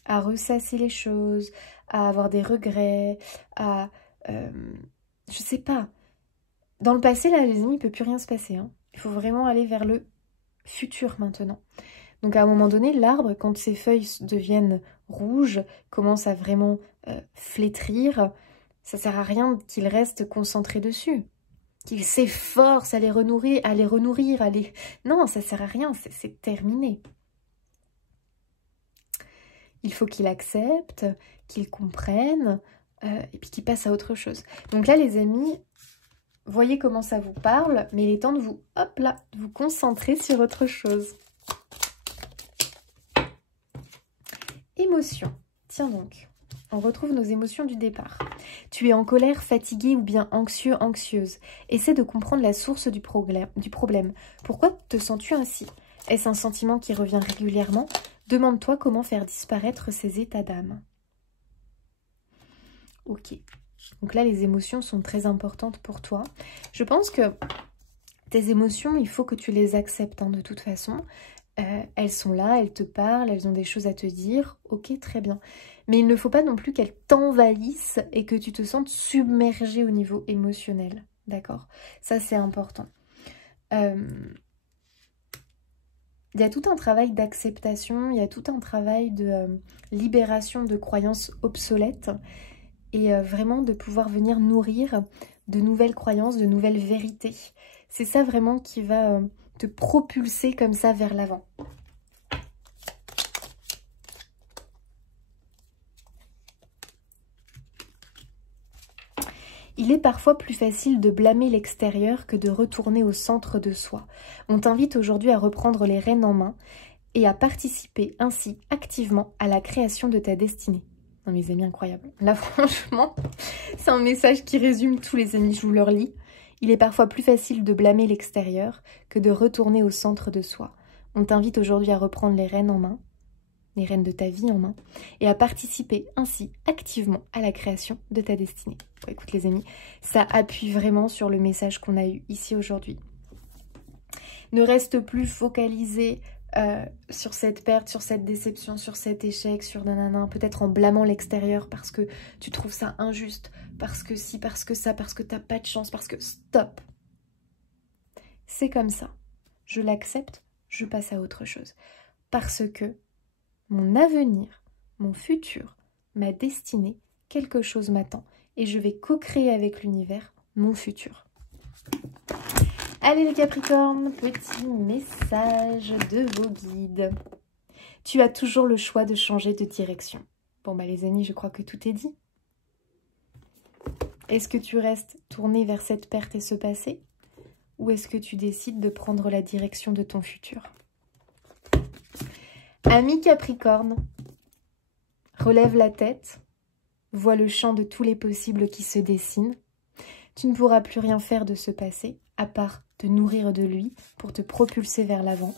à ressasser les choses, à avoir des regrets, à... je sais pas. Dans le passé, là, les amis, il ne peut plus rien se passer. Hein. Il faut vraiment aller vers le futur maintenant. Donc, à un moment donné, l'arbre, quand ses feuilles deviennent rouges, commence à vraiment flétrir, ça ne sert à rien qu'il reste concentré dessus. Qu'il s'efforce à les renourrir, Non, ça sert à rien, c'est terminé. Il faut qu'il accepte, qu'il comprenne, et puis qu'il passe à autre chose. Donc là, les amis, voyez comment ça vous parle, mais il est temps de vous, hop là, de vous concentrer sur autre chose. Émotion. Tiens donc. On retrouve nos émotions du départ. Tu es en colère, fatigué ou bien anxieux, anxieuse. Essaie de comprendre la source du problème. Pourquoi te sens-tu ainsi? Est-ce un sentiment qui revient régulièrement? Demande-toi comment faire disparaître ces états d'âme. Ok. Donc là, les émotions sont très importantes pour toi. Je pense que tes émotions, il faut que tu les acceptes hein, de toute façon. Elles sont là, elles te parlent, elles ont des choses à te dire. Ok, très bien. Mais il ne faut pas non plus qu'elles t'envahissent et que tu te sentes submergé au niveau émotionnel. D'accord? Ça, c'est important. Il y a tout un travail d'acceptation, il y a tout un travail de libération de croyances obsolètes et vraiment de pouvoir venir nourrir de nouvelles croyances, de nouvelles vérités. C'est ça vraiment qui va te propulser comme ça vers l'avant. Il est parfois plus facile de blâmer l'extérieur que de retourner au centre de soi. On t'invite aujourd'hui à reprendre les rênes en main et à participer ainsi activement à la création de ta destinée. Non mes amis, incroyable. Là franchement, c'est un message qui résume tous les amis, je vous le relis. Il est parfois plus facile de blâmer l'extérieur que de retourner au centre de soi. On t'invite aujourd'hui à reprendre les rênes en main, les rênes de ta vie en main, et à participer ainsi activement à la création de ta destinée. Bon, écoute les amis, ça appuie vraiment sur le message qu'on a eu ici aujourd'hui. Ne reste plus focalisé sur cette perte, sur cette déception, sur cet échec, sur nanana, peut-être en blâmant l'extérieur parce que tu trouves ça injuste, parce que si, parce que ça, parce que t'as pas de chance, parce que stop. C'est comme ça. Je l'accepte, je passe à autre chose. Parce que mon avenir, mon futur, ma destinée, quelque chose m'attend et je vais co-créer avec l'univers mon futur. Allez les Capricornes, petit message de vos guides. Tu as toujours le choix de changer de direction. Bon bah les amis, je crois que tout est dit. Est-ce que tu restes tourné vers cette perte et ce passé? Ou est-ce que tu décides de prendre la direction de ton futur? Ami Capricorne, relève la tête, vois le champ de tous les possibles qui se dessinent. Tu ne pourras plus rien faire de ce passé, à part te nourrir de lui pour te propulser vers l'avant.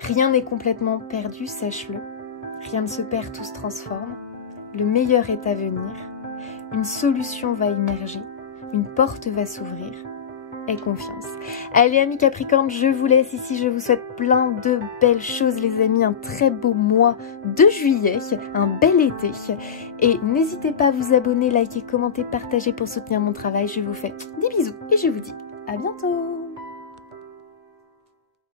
Rien n'est complètement perdu, sache-le. Rien ne se perd, tout se transforme. Le meilleur est à venir. Une solution va émerger. Une porte va s'ouvrir. Aie confiance. Allez amis Capricorne, je vous laisse ici. Je vous souhaite plein de belles choses les amis. Un très beau mois de juillet. Un bel été. Et n'hésitez pas à vous abonner, liker, commenter, partager pour soutenir mon travail. Je vous fais des bisous et je vous dis à bientôt.